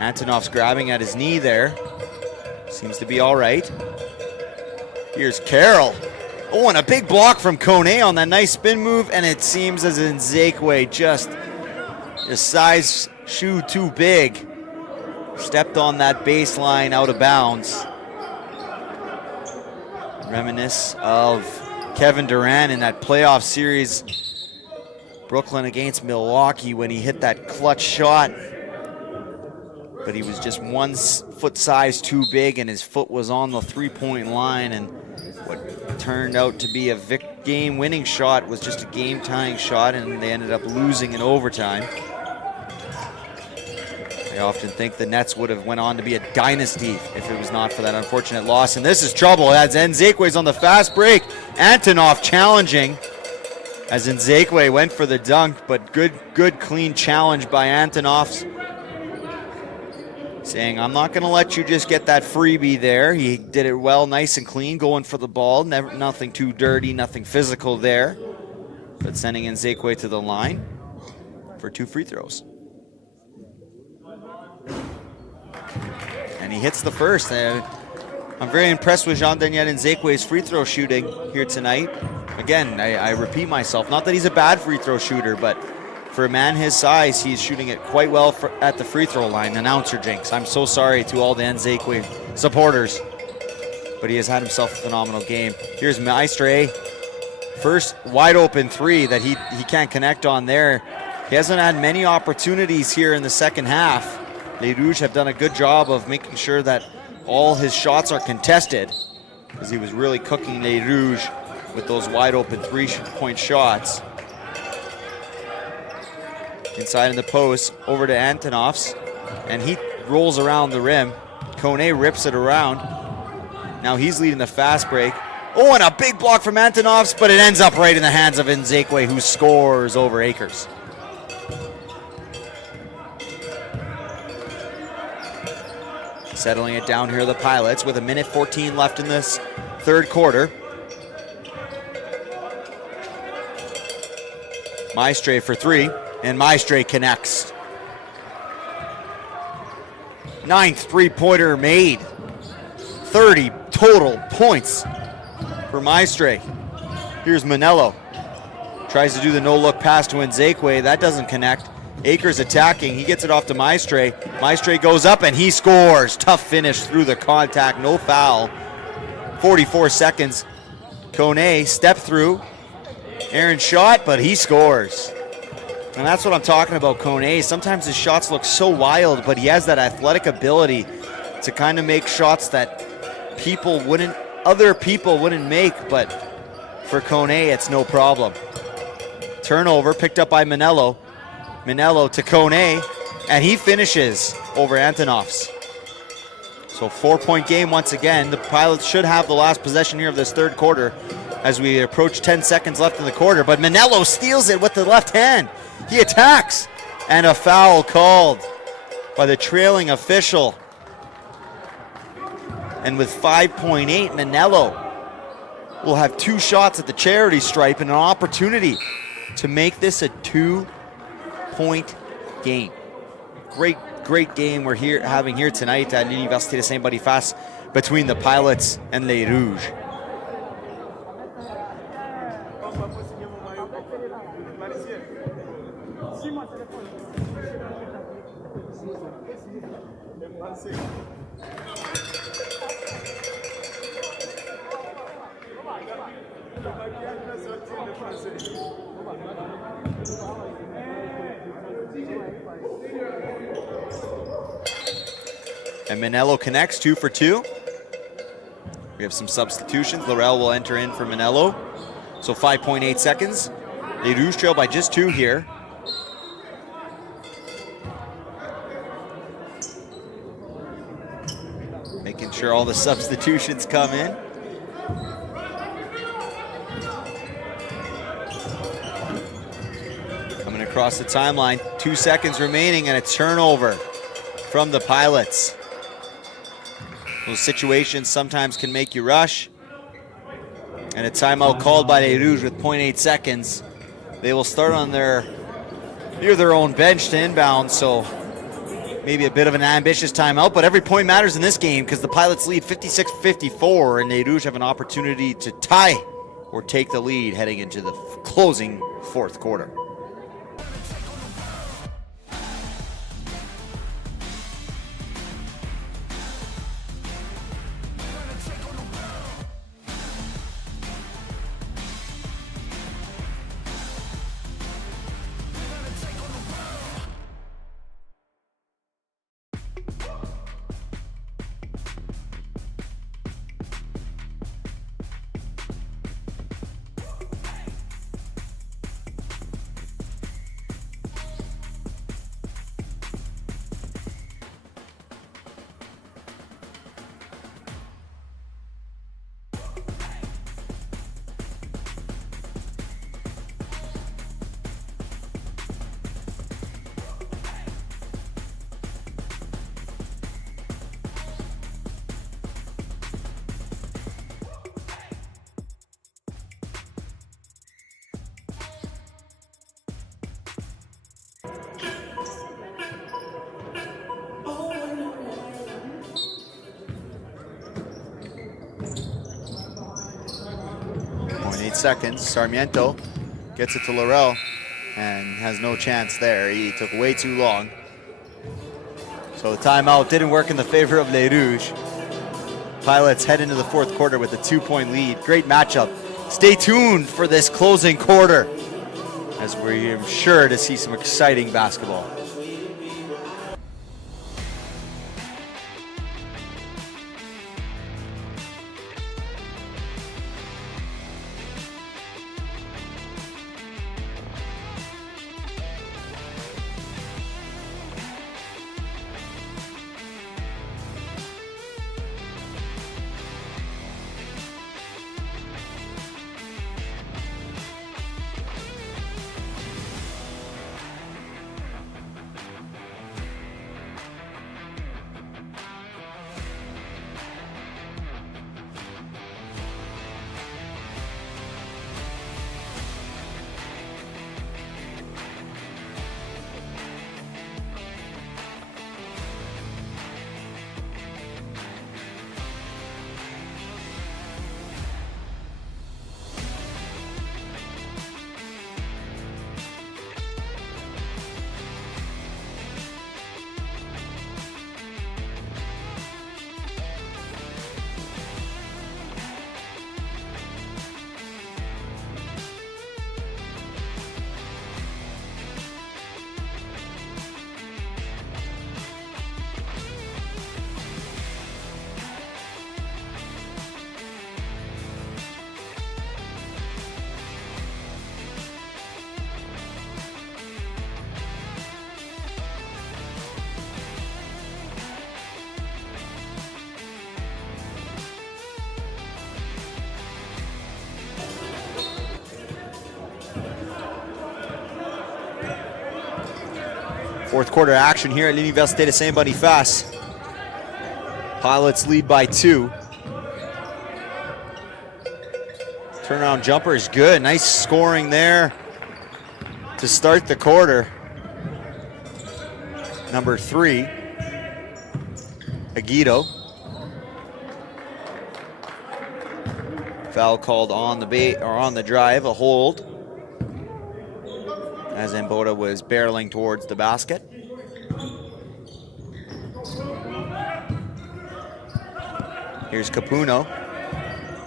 Antonoff's grabbing at his knee there. Seems to be all right. Here's Carroll. Oh, and a big block from Kone on that nice spin move, and it seems as Nzekwe just his size shoe too big. Stepped on that baseline out of bounds. Reminisce of Kevin Durant in that playoff series, Brooklyn against Milwaukee, when he hit that clutch shot. But he was just 1 foot size too big, and his foot was on the three-point line, and what turned out to be a game-winning shot was just a game-tying shot, and they ended up losing in overtime. I often think the Nets would have went on to be a dynasty if it was not for that unfortunate loss. And this is trouble as Nzekwe's on the fast break. Antonoff challenging as Nzekwe went for the dunk, but good clean challenge by Antonoff. Saying, I'm not going to let you just get that freebie there. He did it well, nice and clean, going for the ball. Nothing too dirty, nothing physical there. But sending Nzekwe to the line for 2 free throws. And he hits the first. I'm very impressed with Jean-Daniel Nzekwe's free throw shooting here tonight. Again, I repeat myself, not that he's a bad free throw shooter, but for a man his size, he's shooting it quite well at the free throw line. Announcer jinx. I'm so sorry to all the Nzekwe supporters, but he has had himself a phenomenal game. Here's Maestre. First wide open three that he can't connect on there. He hasn't had many opportunities here in the second half. Les Rouges have done a good job of making sure that all his shots are contested, because he was really cooking Les Rouges with those wide open 3-point shots. Inside in the post, over to Antonoff's, and he rolls around the rim. Kone rips it around. Now he's leading the fast break. Oh, and a big block from Antonoff's, but it ends up right in the hands of Nzekwe, who scores over Akers. Settling it down here, the Pilots, with 1:14 left in this third quarter. Maestre for three, and Maestre connects. 9th three-pointer made. 30 total points for Maestre. Here's Manello. Tries to do the no-look pass to Nzekwe. That doesn't connect. Akers attacking. He gets it off to Maestre. Maestre goes up and he scores. Tough finish through the contact. No foul. 44 seconds. Kone step through. Aaron shot, but he scores. And that's what I'm talking about, Kone. Sometimes his shots look so wild, but he has that athletic ability to kind of make shots that other people wouldn't make, but for Kone, it's no problem. Turnover picked up by Manello. Manello to Kone, and he finishes over Antonoff's. So 4-point game once again. The Pilots should have the last possession here of this third quarter as we approach 10 seconds left in the quarter, but Manello steals it with the left hand. He attacks, and a foul called by the trailing official. And with 5.8, Manello will have 2 shots at the charity stripe and an opportunity to make this a 2-point game. Great game we're having here tonight at Université de Saint-Boniface between the Pilots and Les Rouges. And Manello connects 2 for 2. We have some substitutions. Laurel will enter in for Manello. So 5.8 seconds. Les Rouges trail by just 2 here. Making sure all the substitutions come in. Coming across the timeline, 2 seconds remaining and a turnover from the Pilots. Those situations sometimes can make you rush. And a timeout called by Les Rouges with 0.8 seconds. They will start on near their own bench to inbound, so maybe a bit of an ambitious timeout, but every point matters in this game because the Pilots lead 56-54, and Les Rouges have an opportunity to tie or take the lead heading into the closing fourth quarter. Seconds. Sarmiento gets it to Laurel and has no chance there. He took way too long. So the timeout didn't work in the favor of Les Rouges. Pilots head into the fourth quarter with a 2-point lead. Great matchup. Stay tuned for this closing quarter as we're sure to see some exciting basketball. Fourth quarter action here at Université de Saint-Boniface. Pilots lead by 2. Turnaround jumper is good. Nice scoring there to start the quarter. Number 3, Aguido. Foul called on the drive, a hold, as Mboda was barreling towards the basket. Here's Capuno.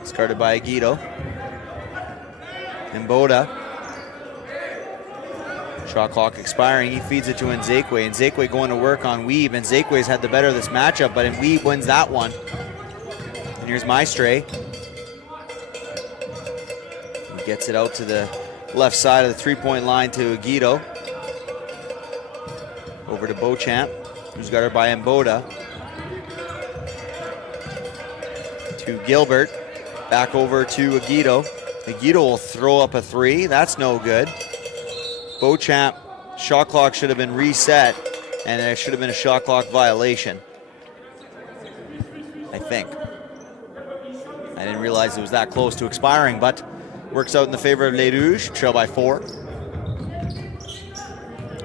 It's guarded by Aguido. Mboda. Shot clock expiring. He feeds it to Nzekwe. Nzekwe going to work on Weeb. Nzekwe's had the better of this matchup, but Weeb wins that one. And here's Maestre. He gets it out to the left side of the three-point line to Aguido. Over to Beauchamp, who's guarded by Mboda. To Gilbert. Back over to Aguido. Aguido will throw up a three. That's no good. Beauchamp, shot clock should have been reset, and there should have been a shot clock violation, I think. I didn't realize it was that close to expiring, but works out in the favor of Les Rouges, trail by 4.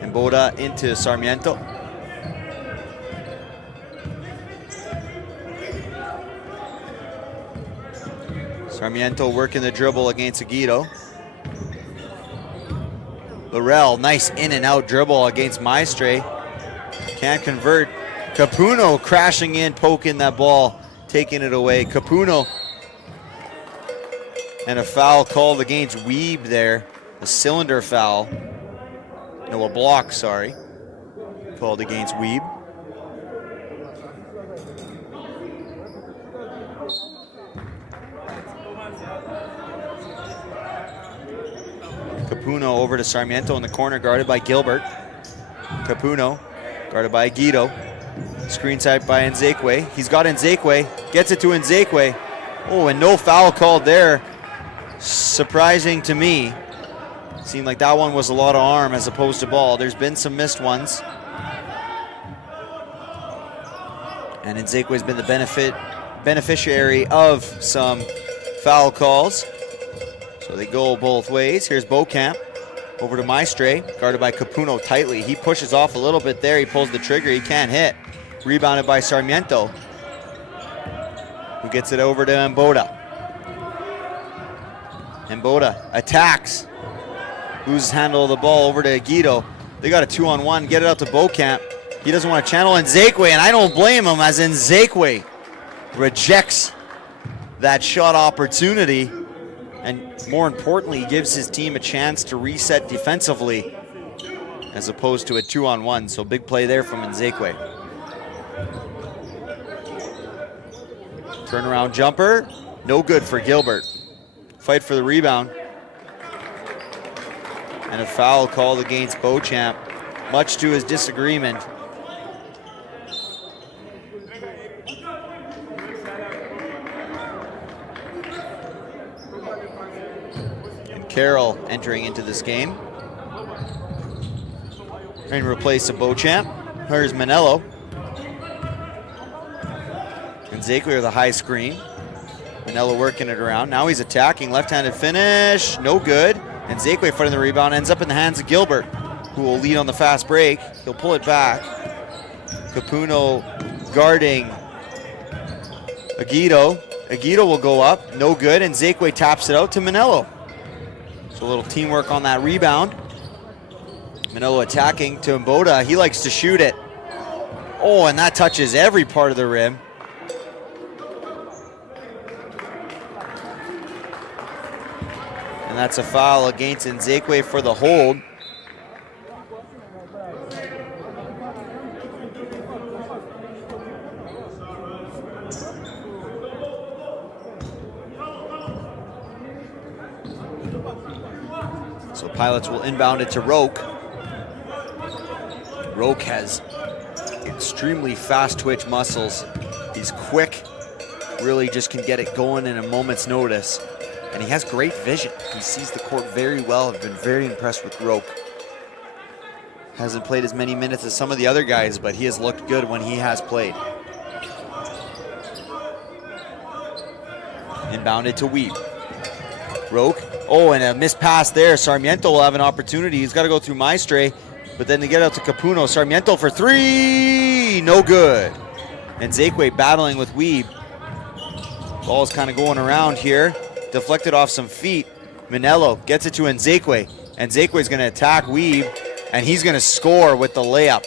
Mboda into Sarmiento. Sarmiento working the dribble against Aguido. Laurel, nice in and out dribble against Maestre. Can't convert. Capuno crashing in, poking that ball, taking it away. Capuno. And a foul called against Weeb there. A cylinder foul. No, a block, sorry. Called against Weeb. Capuno over to Sarmiento in the corner, guarded by Gilbert. Capuno, guarded by Aguido. Screen side by Nzekwe. He's got Nzekwe, gets it to Nzekwe. Oh, and no foul called there. Surprising to me. Seemed like that one was a lot of arm as opposed to ball. There's been some missed ones. And Nzekwe's been the beneficiary of some foul calls. So they go both ways. Here's Beauchamp over to Maestre, guarded by Capuno tightly. He pushes off a little bit there. He pulls the trigger. He can't hit. Rebounded by Sarmiento, who gets it over to Mboda. Mboda attacks. Loses handle of the ball over to Aguido. They got a 2-on-1. Get it out to Beauchamp. He doesn't want to channel Nzekwe, and I don't blame him, as Nzekwe rejects that shot opportunity. And more importantly, gives his team a chance to reset defensively as opposed to a 2-on-1. So big play there from Nzekwe. Turnaround jumper, no good for Gilbert. Fight for the rebound. And a foul called against Beauchamp, much to his disagreement. Carroll entering into this game. In replace of Beauchamp. Here's Manello. And Nzekwe with a high screen. Manello working it around. Now he's attacking. Left-handed finish. No good. And Nzekwe fighting the rebound. Ends up in the hands of Gilbert, who will lead on the fast break. He'll pull it back. Capuno guarding Aguido. Aguido will go up. No good. And Nzekwe taps it out to Manello. So a little teamwork on that rebound. Manello attacking to Mboda. He likes to shoot it. Oh, and that touches every part of the rim. And that's a foul against Nzekwe for the hold. So Pilots will inbound it to Roque. Roque has extremely fast twitch muscles. He's quick, really just can get it going in a moment's notice. And he has great vision. He sees the court very well. I've been very impressed with Roque. Hasn't played as many minutes as some of the other guys, but he has looked good when he has played. Inbounded to Weeb. Roque. Oh, and a missed pass there. Sarmiento will have an opportunity. He's got to go through Maestre, but then they get out to Capuno. Sarmiento for three. No good. And Nzekwe battling with Weeb. Ball's kind of going around here. Deflected off some feet. Manello gets it to Nzekwe. And Nzekwe's going to attack Weeb, and he's going to score with the layup.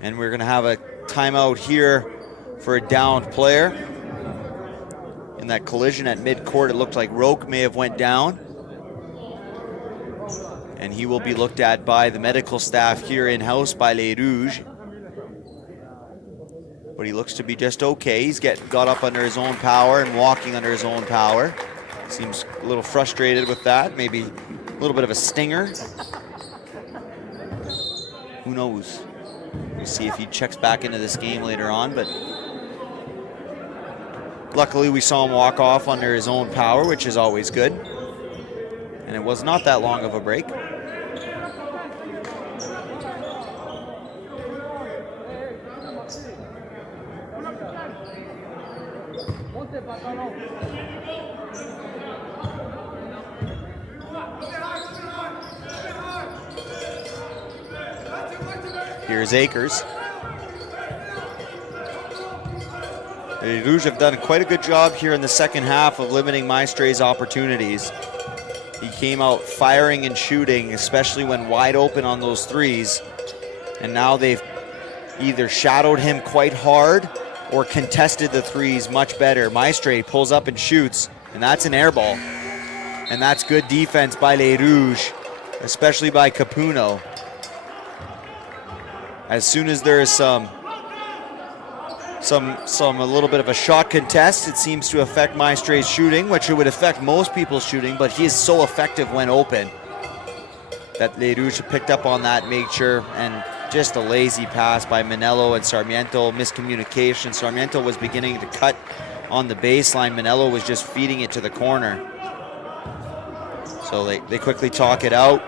And we're going to have a timeout here for a downed player. in that collision at midcourt. It looked like Roque may have went down. And he will be looked at by the medical staff here in-house by Les Rouges. But he looks to be just okay. He's got up under his own power and walking under his own power. Seems a little frustrated with that. Maybe a little bit of a stinger. Who knows? We'll see if he checks back into this game later on. But luckily we saw him walk off under his own power, which is always good. And it was not that long of a break. Here's Akers. The Rouges have done quite a good job here in the second half of limiting Maestre's opportunities. He came out firing and shooting, especially when wide open on those threes. And now they've either shadowed him quite hard or contested the threes much better. Maestre pulls up and shoots, and that's an air ball. And that's good defense by Les Rouges, especially by Capuno. As soon as there is a little bit of a shot contest, it seems to affect Maestre's shooting, which it would affect most people's shooting, but he is so effective when open that Les Rouges picked up on that, made sure, and just a lazy pass by Manello and Sarmiento, miscommunication. Sarmiento was beginning to cut on the baseline. Manello was just feeding it to the corner. So they quickly talk it out.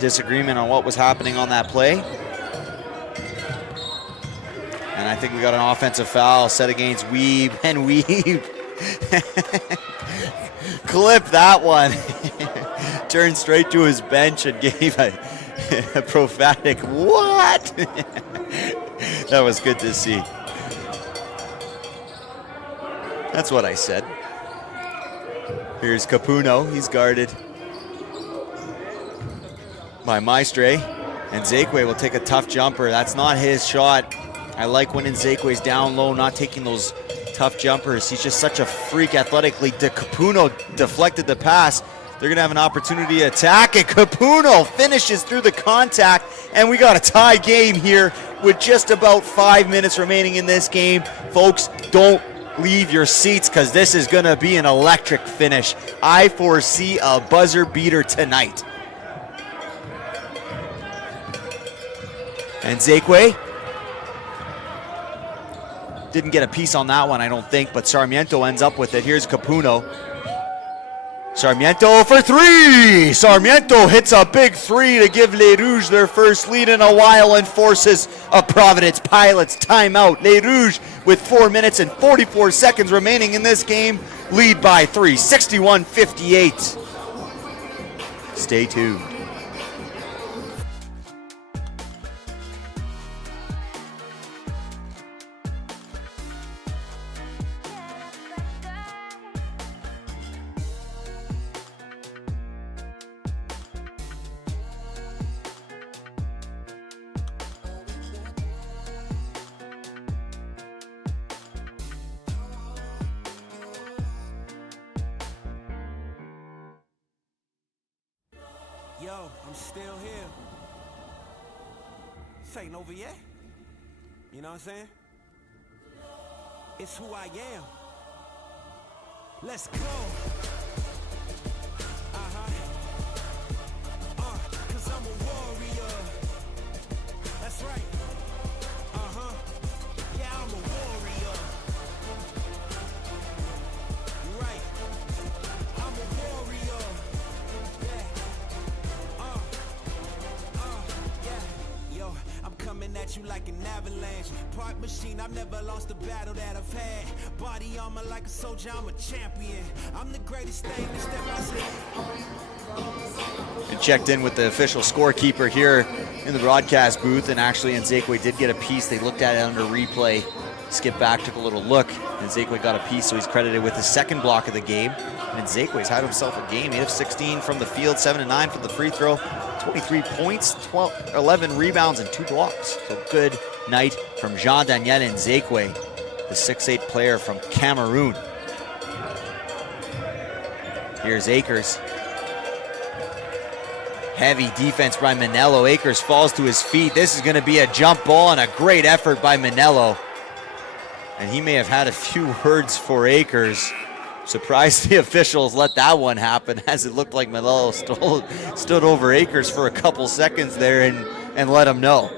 Disagreement on what was happening on that play. And I think we got an offensive foul set against Weeb, and Weeb clipped that one. Turned straight to his bench and gave a prophetic what? That was good to see. That's what I said. Here's Capuno. He's guarded by Maestre, and Zakwe will take a tough jumper. That's not his shot. I like when Nzekwe's down low, not taking those tough jumpers. He's just such a freak athletically. Capuno deflected the pass. They're going to have an opportunity to attack, and Capuno finishes through the contact, and we got a tie game here with just about 5 minutes remaining in this game. Folks, don't leave your seats because this is going to be an electric finish. I foresee a buzzer beater tonight. And Zakwe didn't get a piece on that one, I don't think, but Sarmiento ends up with it. Here's Capuno. Sarmiento for three! Sarmiento hits a big three to give Les Rouges their first lead in a while and forces a Providence Pilots timeout. Les Rouges, with 4 minutes and 44 seconds remaining in this game, lead by three, 61-58. Stay tuned. Yo, I'm still here. This ain't over yet. You know what I'm saying? It's who I am. Let's go. Cause I'm a warrior. That's right. Yeah, I'm a warrior. You're right. I'm a warrior. Yo, I'm coming at you like an avalanche. Part machine, I've never lost a battle that I've had. Body armor like a soldier, I'm a champion. I'm the greatest thing to step outside. And checked in with the official scorekeeper here in the broadcast booth, and actually Nzekwe did get a piece. They looked at it under replay, skipped back, took a little look, and Nzekwe got a piece, so he's credited with his second block of the game. And Nzekwe's had himself a game, 8 of 16 from the field, 7 of 9 from the free throw, 23 points, 11 rebounds, and 2 blocks. So good night from Jean-Daniel Nzekwe, the 6'8" player from Cameroon. Here's Akers. Heavy defense by Manello. Akers falls to his feet. This is going to be a jump ball and a great effort by Manello. And he may have had a few words for Akers. Surprised the officials let that one happen, as it looked like Manello stood over Akers for a couple seconds there and let him know.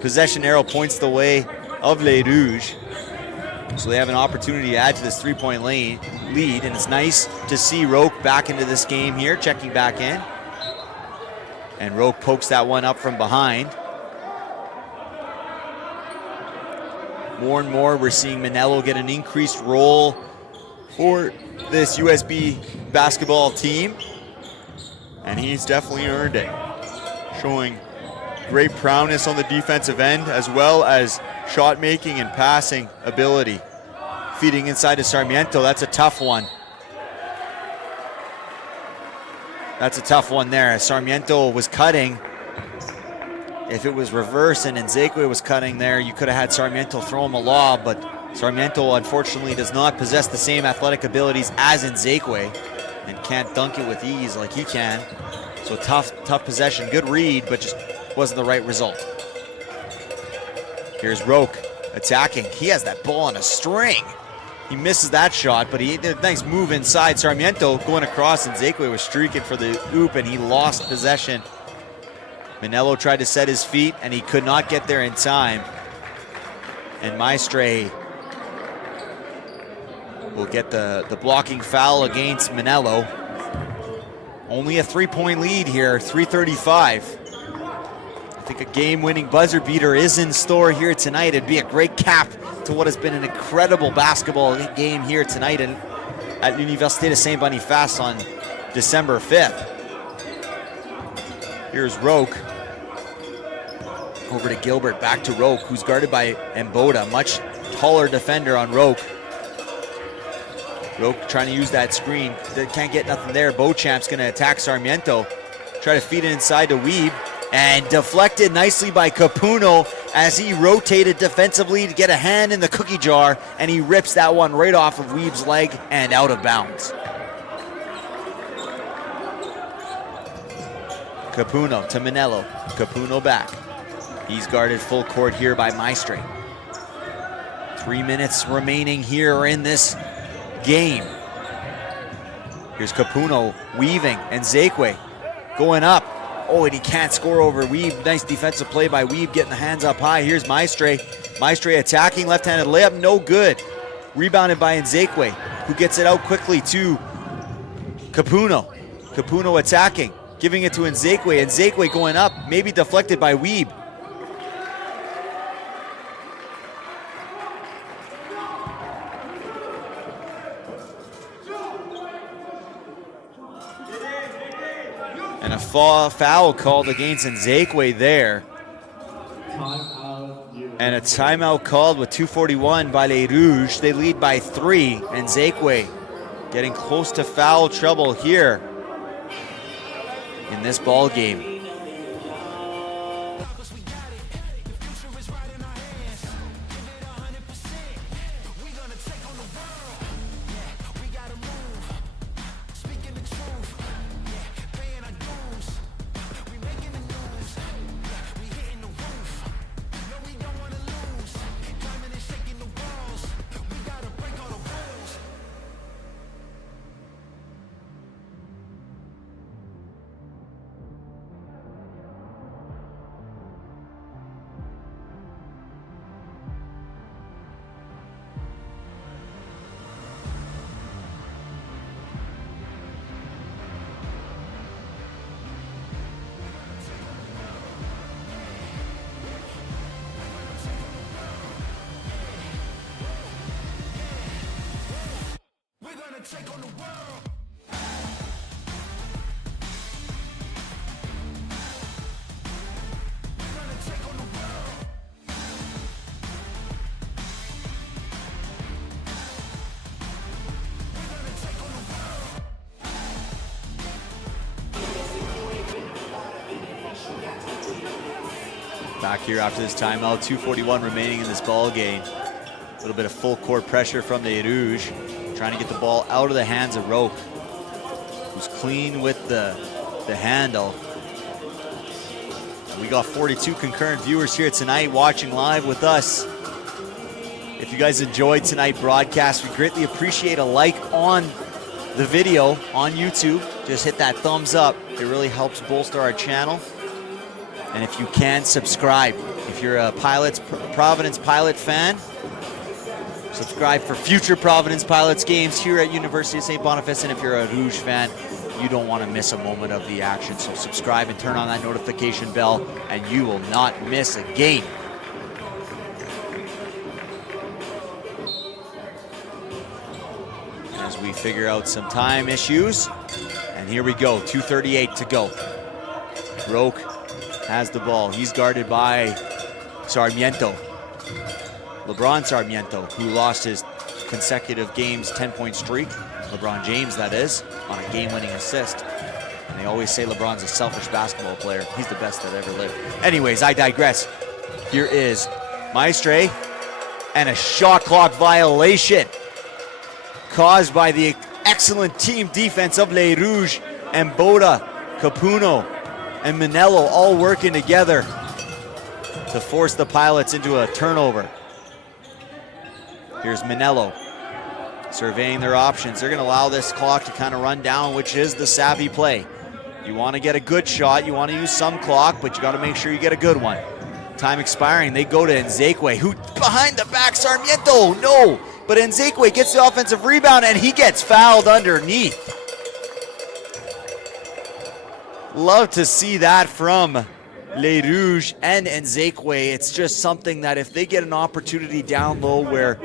Possession arrow points the way of Les Rouges. So they have an opportunity to add to this 3-point lead, and it's nice to see Roque back into this game here, checking back in. And Roque pokes that one up from behind. More and more, we're seeing Manello get an increased role for this USB basketball team. And he's definitely earned it. Showing great prowess on the defensive end, as well as shot making and passing ability. Feeding inside to Sarmiento, that's a tough one. That's a tough one there. Sarmiento was cutting. If it was reverse and Nzekwe was cutting there, you could have had Sarmiento throw him a lob, but Sarmiento unfortunately does not possess the same athletic abilities as Nzekwe and can't dunk it with ease like he can. So tough possession. Good read, but just wasn't the right result. Here's Roque attacking. He has that ball on a string. He misses that shot, but he did a nice move inside. Sarmiento going across, and Nzekwe was streaking for the oop, and he lost possession. Manello tried to set his feet, and he could not get there in time. And Maestre will get the blocking foul against Manello. Only a 3-point lead here, 3:35. I think a game-winning buzzer beater is in store here tonight. It'd be a great cap to what has been an incredible basketball game here tonight at Université de Saint-Boniface on December 5th. Here's Roque. Over to Gilbert, back to Roque, who's guarded by Mboda. Much taller defender on Roque. Roque trying to use that screen. They can't get nothing there. Beauchamp's going to attack Sarmiento. Try to feed it inside to Wiebe. And deflected nicely by Capuno as he rotated defensively to get a hand in the cookie jar, and he rips that one right off of Wiebe's leg and out of bounds. Capuno to Manello. Capuno back. He's guarded full court here by Maestre. 3 minutes remaining here in this game. Here's Capuno weaving, and Nzekwe going up. Oh, and he can't score over Wiebe. Nice defensive play by Wiebe, getting the hands up high. Here's Maestre. Maestre attacking, left-handed layup, no good. Rebounded by Nzekwe, who gets it out quickly to Capuno. Capuno attacking, giving it to Nzekwe. Nzekwe going up, maybe deflected by Wiebe. And a foul called against Nzekwe there. And a timeout called with 2:41 by Les Rouges. They lead by 3. And Nzekwe getting close to foul trouble here in this ball game. Take on the world. We're gonna take on the world. We're gonna take on the world. Back here after this timeout, 2:41 remaining in this ball game. A little bit of full court pressure from the Rouges, trying to get the ball out of the hands of Roque. who's clean with the handle. We got 42 concurrent viewers here tonight watching live with us. If you guys enjoyed tonight's broadcast, we greatly appreciate a like on the video on YouTube. Just hit that thumbs up. It really helps bolster our channel. And if you can, subscribe. If you're a Providence Pilot fan, subscribe for future Providence Pilots games here at University of Saint-Boniface. And if you're a Rouge fan, you don't want to miss a moment of the action. So subscribe and turn on that notification bell, and you will not miss a game. As we figure out some time issues, and here we go, 2:38 to go. Roque has the ball. He's guarded by Sarmiento. LeBron Sarmiento, who lost his consecutive games 10-point streak. LeBron James, that is, on a game-winning assist. And they always say LeBron's a selfish basketball player. He's the best that ever lived. Anyways, I digress. Here is Maestre, and a shot clock violation caused by the excellent team defense of Les Rouges, and Boda, Capuno, and Manello all working together to force the Pilots into a turnover. Here's Manello surveying their options. They're going to allow this clock to kind of run down, which is the savvy play. You want to get a good shot, you want to use some clock, but you got to make sure you get a good one. Time expiring, they go to Nzekwe, who behind the back, Sarmiento, no! But Nzekwe gets the offensive rebound, and he gets fouled underneath. Love to see that from Les Rouges and Nzekwe. It's just something that if they get an opportunity down low where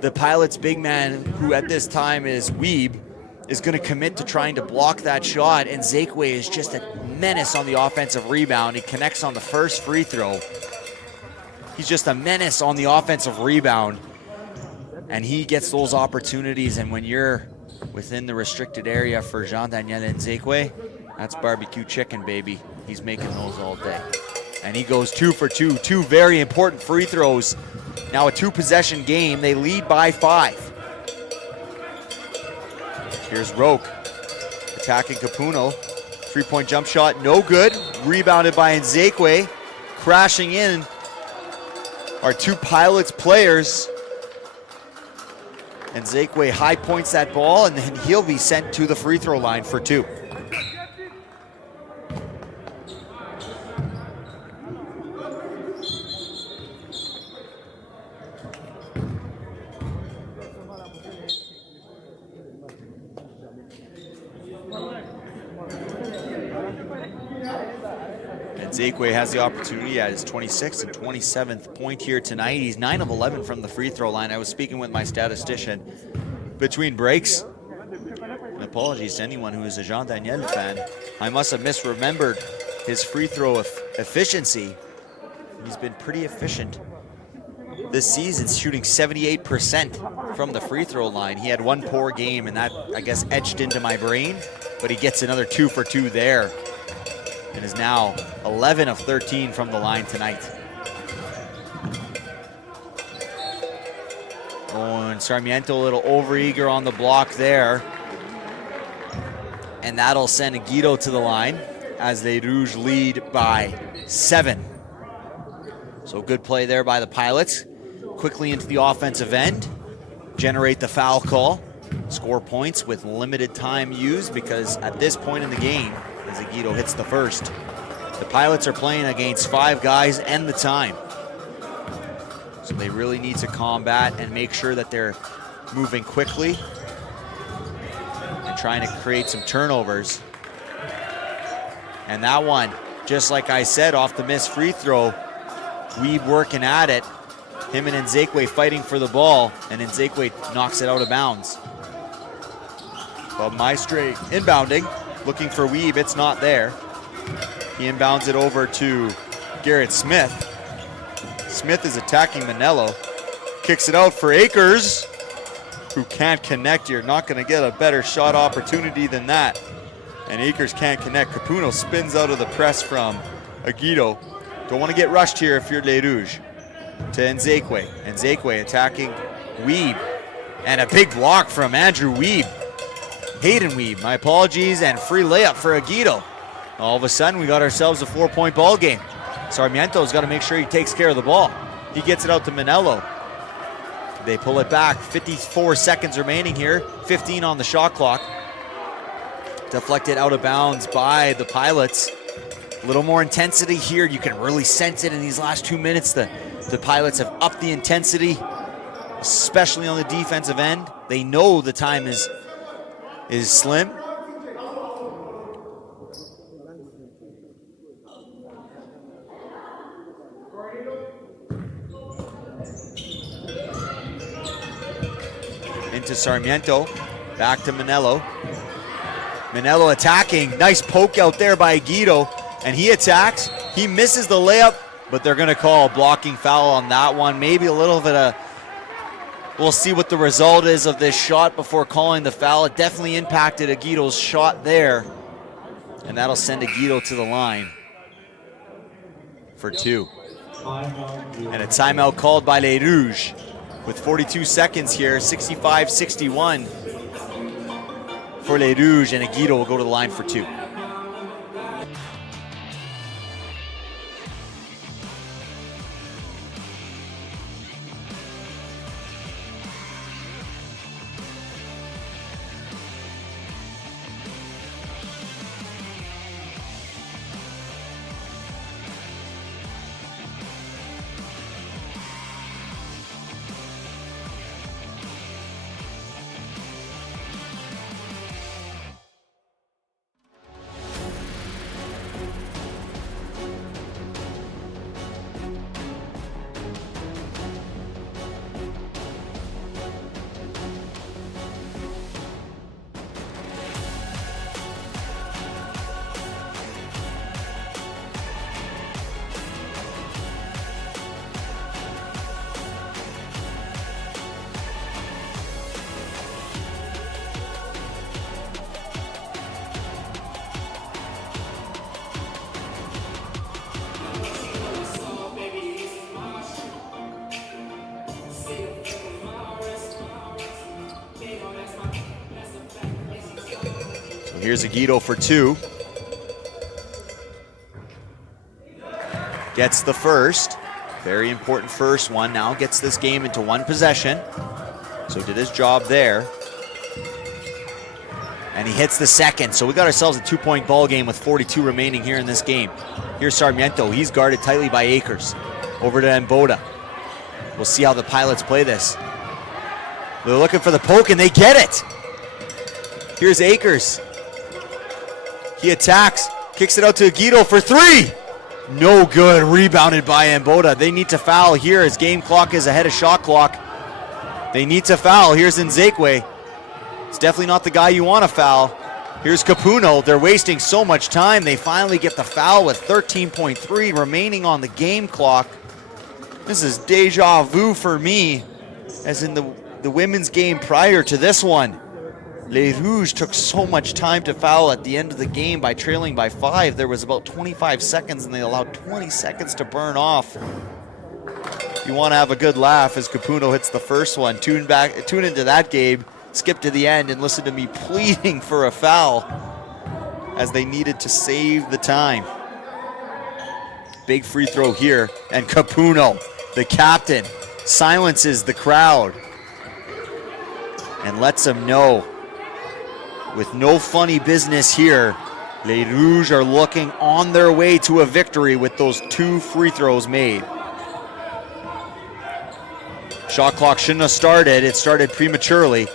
the Pilots' big man, who at this time is Weeb, is going to commit to trying to block that shot, and Nzekwe is just a menace on the offensive rebound. He connects on the first free throw. He's just a menace on the offensive rebound, and he gets those opportunities. And when you're within the restricted area for Jean-Daniel Nzekwe, that's barbecue chicken, baby. He's making those all day. And he goes 2 for 2, two very important free throws. Now a 2-possession game. They lead by 5. Here's Roque attacking Capuno. 3-point jump shot, no good. Rebounded by Nzekwe. Crashing in are 2 Pilots players. Nzekwe high points that ball, and then he'll be sent to the free throw line for 2. Nzekwe has the opportunity at his 26th and 27th point here tonight. He's 9 of 11 from the free throw line. I was speaking with my statistician between breaks. And apologies to anyone who is a Jean-Daniel fan. I must have misremembered his free throw efficiency. He's been pretty efficient this season, shooting 78% from the free throw line. He had one poor game, and that, I guess, etched into my brain. But he gets another 2 for 2 there, and is now 11 of 13 from the line tonight. Oh, and Sarmiento a little overeager on the block there. And that'll send Guido to the line as Les Rouges lead by 7. So good play there by the Pilots. Quickly into the offensive end, generate the foul call, score points with limited time used, because at this point in the game, as Guido hits the first, the Pilots are playing against 5 guys and the time. So they really need to combat and make sure that they're moving quickly and trying to create some turnovers. And that one, just like I said, off the missed free throw, Weeb working at it. Him and Nzekwe fighting for the ball, and Nzekwe knocks it out of bounds. But Maestre inbounding, looking for Weeb. It's not there. He inbounds it over to Garrett Smith. Smith is attacking Manello. Kicks it out for Akers, who can't connect. You're not going to get a better shot opportunity than that. And Akers can't connect. Capuno spins out of the press from Aguido. Don't want to get rushed here if you're Les Rouges. To Nzekwe. Nzekwe attacking Weeb. And a big block from Andrew Weeb. Hayden Weave, my apologies, and free layup for Aguido. All of a sudden, we got ourselves a 4-point ball game. Sarmiento's got to make sure he takes care of the ball. He gets it out to Manello. They pull it back, 54 seconds remaining here, 15 on the shot clock. Deflected out of bounds by the Pilots. A little more intensity here. You can really sense it in these last 2 minutes. The Pilots have upped the intensity, especially on the defensive end. They know the time is slim. Into Sarmiento, back to Manello. Manello attacking, nice poke out there by Guido, and he attacks. He misses the layup, but they're gonna call a blocking foul on that one. Maybe a little bit of, we'll see what the result is of this shot before calling the foul. It definitely impacted Aguido's shot there, and that'll send Aguido to the line for 2. And a timeout called by Les Rouges. With 42 seconds here, 65-61 for Les Rouges, and Aguido will go to the line for 2. Here's Aguido for 2. Gets the first. Very important first one. Now gets this game into 1 possession. So did his job there. And he hits the second. So we got ourselves a 2-point ball game with 42 remaining here in this game. Here's Sarmiento. He's guarded tightly by Akers. Over to Mboda. We'll see how the Pilots play this. They're looking for the poke and they get it. Here's Akers. He attacks, kicks it out to Aguido for 3. No good, rebounded by Mboda. They need to foul here as game clock is ahead of shot clock. They need to foul. Here's Nzekwe. It's definitely not the guy you want to foul. Here's Capuno. They're wasting so much time. They finally get the foul with 13.3 remaining on the game clock. This is deja vu for me, as in the women's game prior to this one. Les Rouges took so much time to foul at the end of the game by trailing by 5. There was about 25 seconds and they allowed 20 seconds to burn off. You want to have a good laugh as Capuno hits the first one. Tune into that game, skip to the end and listen to me pleading for a foul as they needed to save the time. Big free throw here, and Capuno, the captain, silences the crowd and lets them know, with no funny business here, Les Rouges are looking on their way to a victory with those 2 free throws made. Shot clock shouldn't have started. It started prematurely.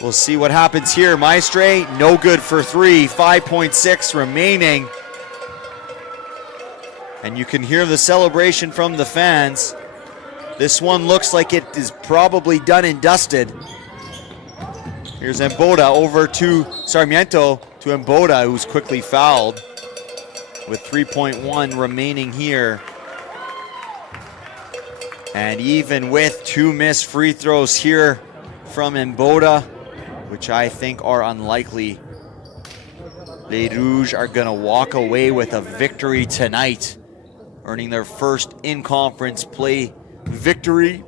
We'll see what happens here. Maestre, no good for 3. 5.6 remaining. And you can hear the celebration from the fans. This one looks like it is probably done and dusted. Here's Mboda over to Sarmiento, to Mboda, who's quickly fouled with 3.1 remaining here. And even with 2 missed free throws here from Mboda, which I think are unlikely, Les Rouges are gonna walk away with a victory tonight, earning their first in-conference play victory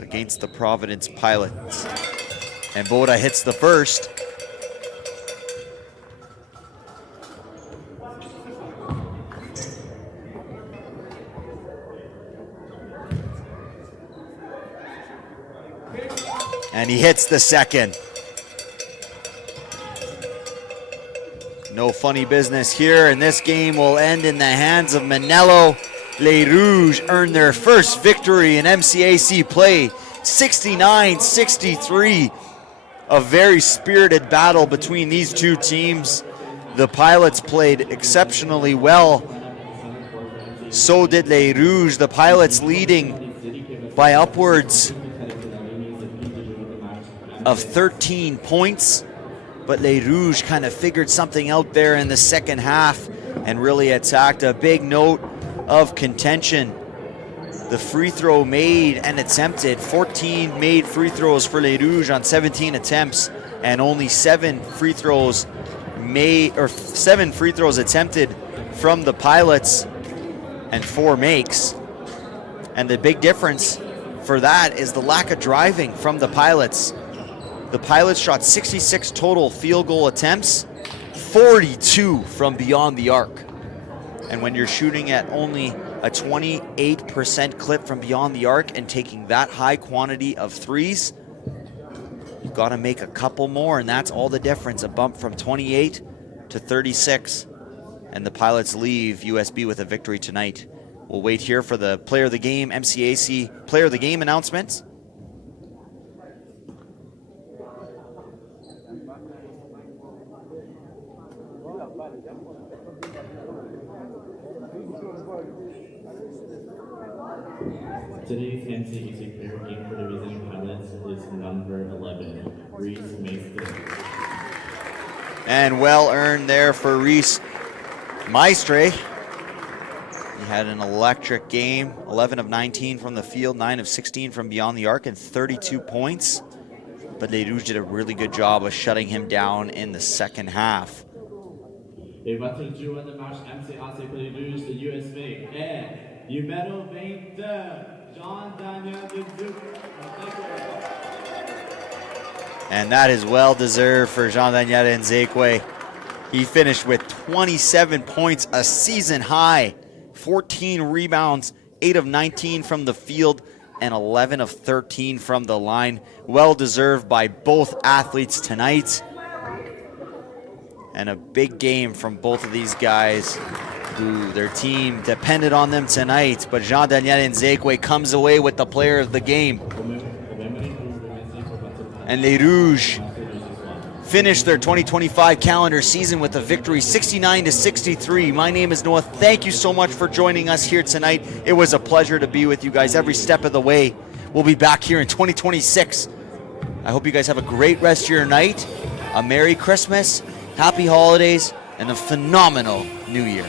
against the Providence Pilots. And Boda hits the first. And he hits the second. No funny business here, and this game will end in the hands of Manello. Les Rouges earn their first victory in MCAC play, 69-63. A very spirited battle between these two teams. The Pilots played exceptionally well. So did Les Rouges, the Pilots leading by upwards of 13 points. But Les Rouges kind of figured something out there in the second half and really attacked. A big note of contention. The free throw made and attempted, 14 made free throws for Les Rouges on 17 attempts, and only 7 free throws attempted from the Pilots, and 4 makes. And the big difference for that is the lack of driving from the Pilots. The Pilots shot 66 total field goal attempts, 42 from beyond the arc. And when you're shooting at only a 28% clip from beyond the arc and taking that high quantity of threes, you've got to make a couple more, and that's all the difference. A bump from 28 to 36. And the Pilots leave USB with a victory tonight. We'll wait here for the Player of the Game, MCAC Player of the Game announcements. Today's MCAC Player Game for the visiting Pilots is number 11, Reese Maestre. And well earned there for Reese Maestre. He had an electric game, 11 of 19 from the field, 9 of 16 from beyond the arc, and 32 points. But Les Rouges did a really good job of shutting him down in the second half. Et votre joueur de marche MCAC pour les Rouges de USB est numéro 22, Jean-Daniel Nzekwe. And that is well deserved for Jean-Daniel Nzekwe. He finished with 27 points, a season high, 14 rebounds, 8 of 19 from the field, and 11 of 13 from the line. Well deserved by both athletes tonight. And a big game from both of these guys who their team depended on them tonight. But Jean-Daniel Nzekwe comes away with the Player of the Game. And Les Rouges finished their 2025 calendar season with a victory, 69-63. My name is Noah. Thank you so much for joining us here tonight. It was a pleasure to be with you guys every step of the way. We'll be back here in 2026. I hope you guys have a great rest of your night, a Merry Christmas, Happy Holidays, and a phenomenal New Year.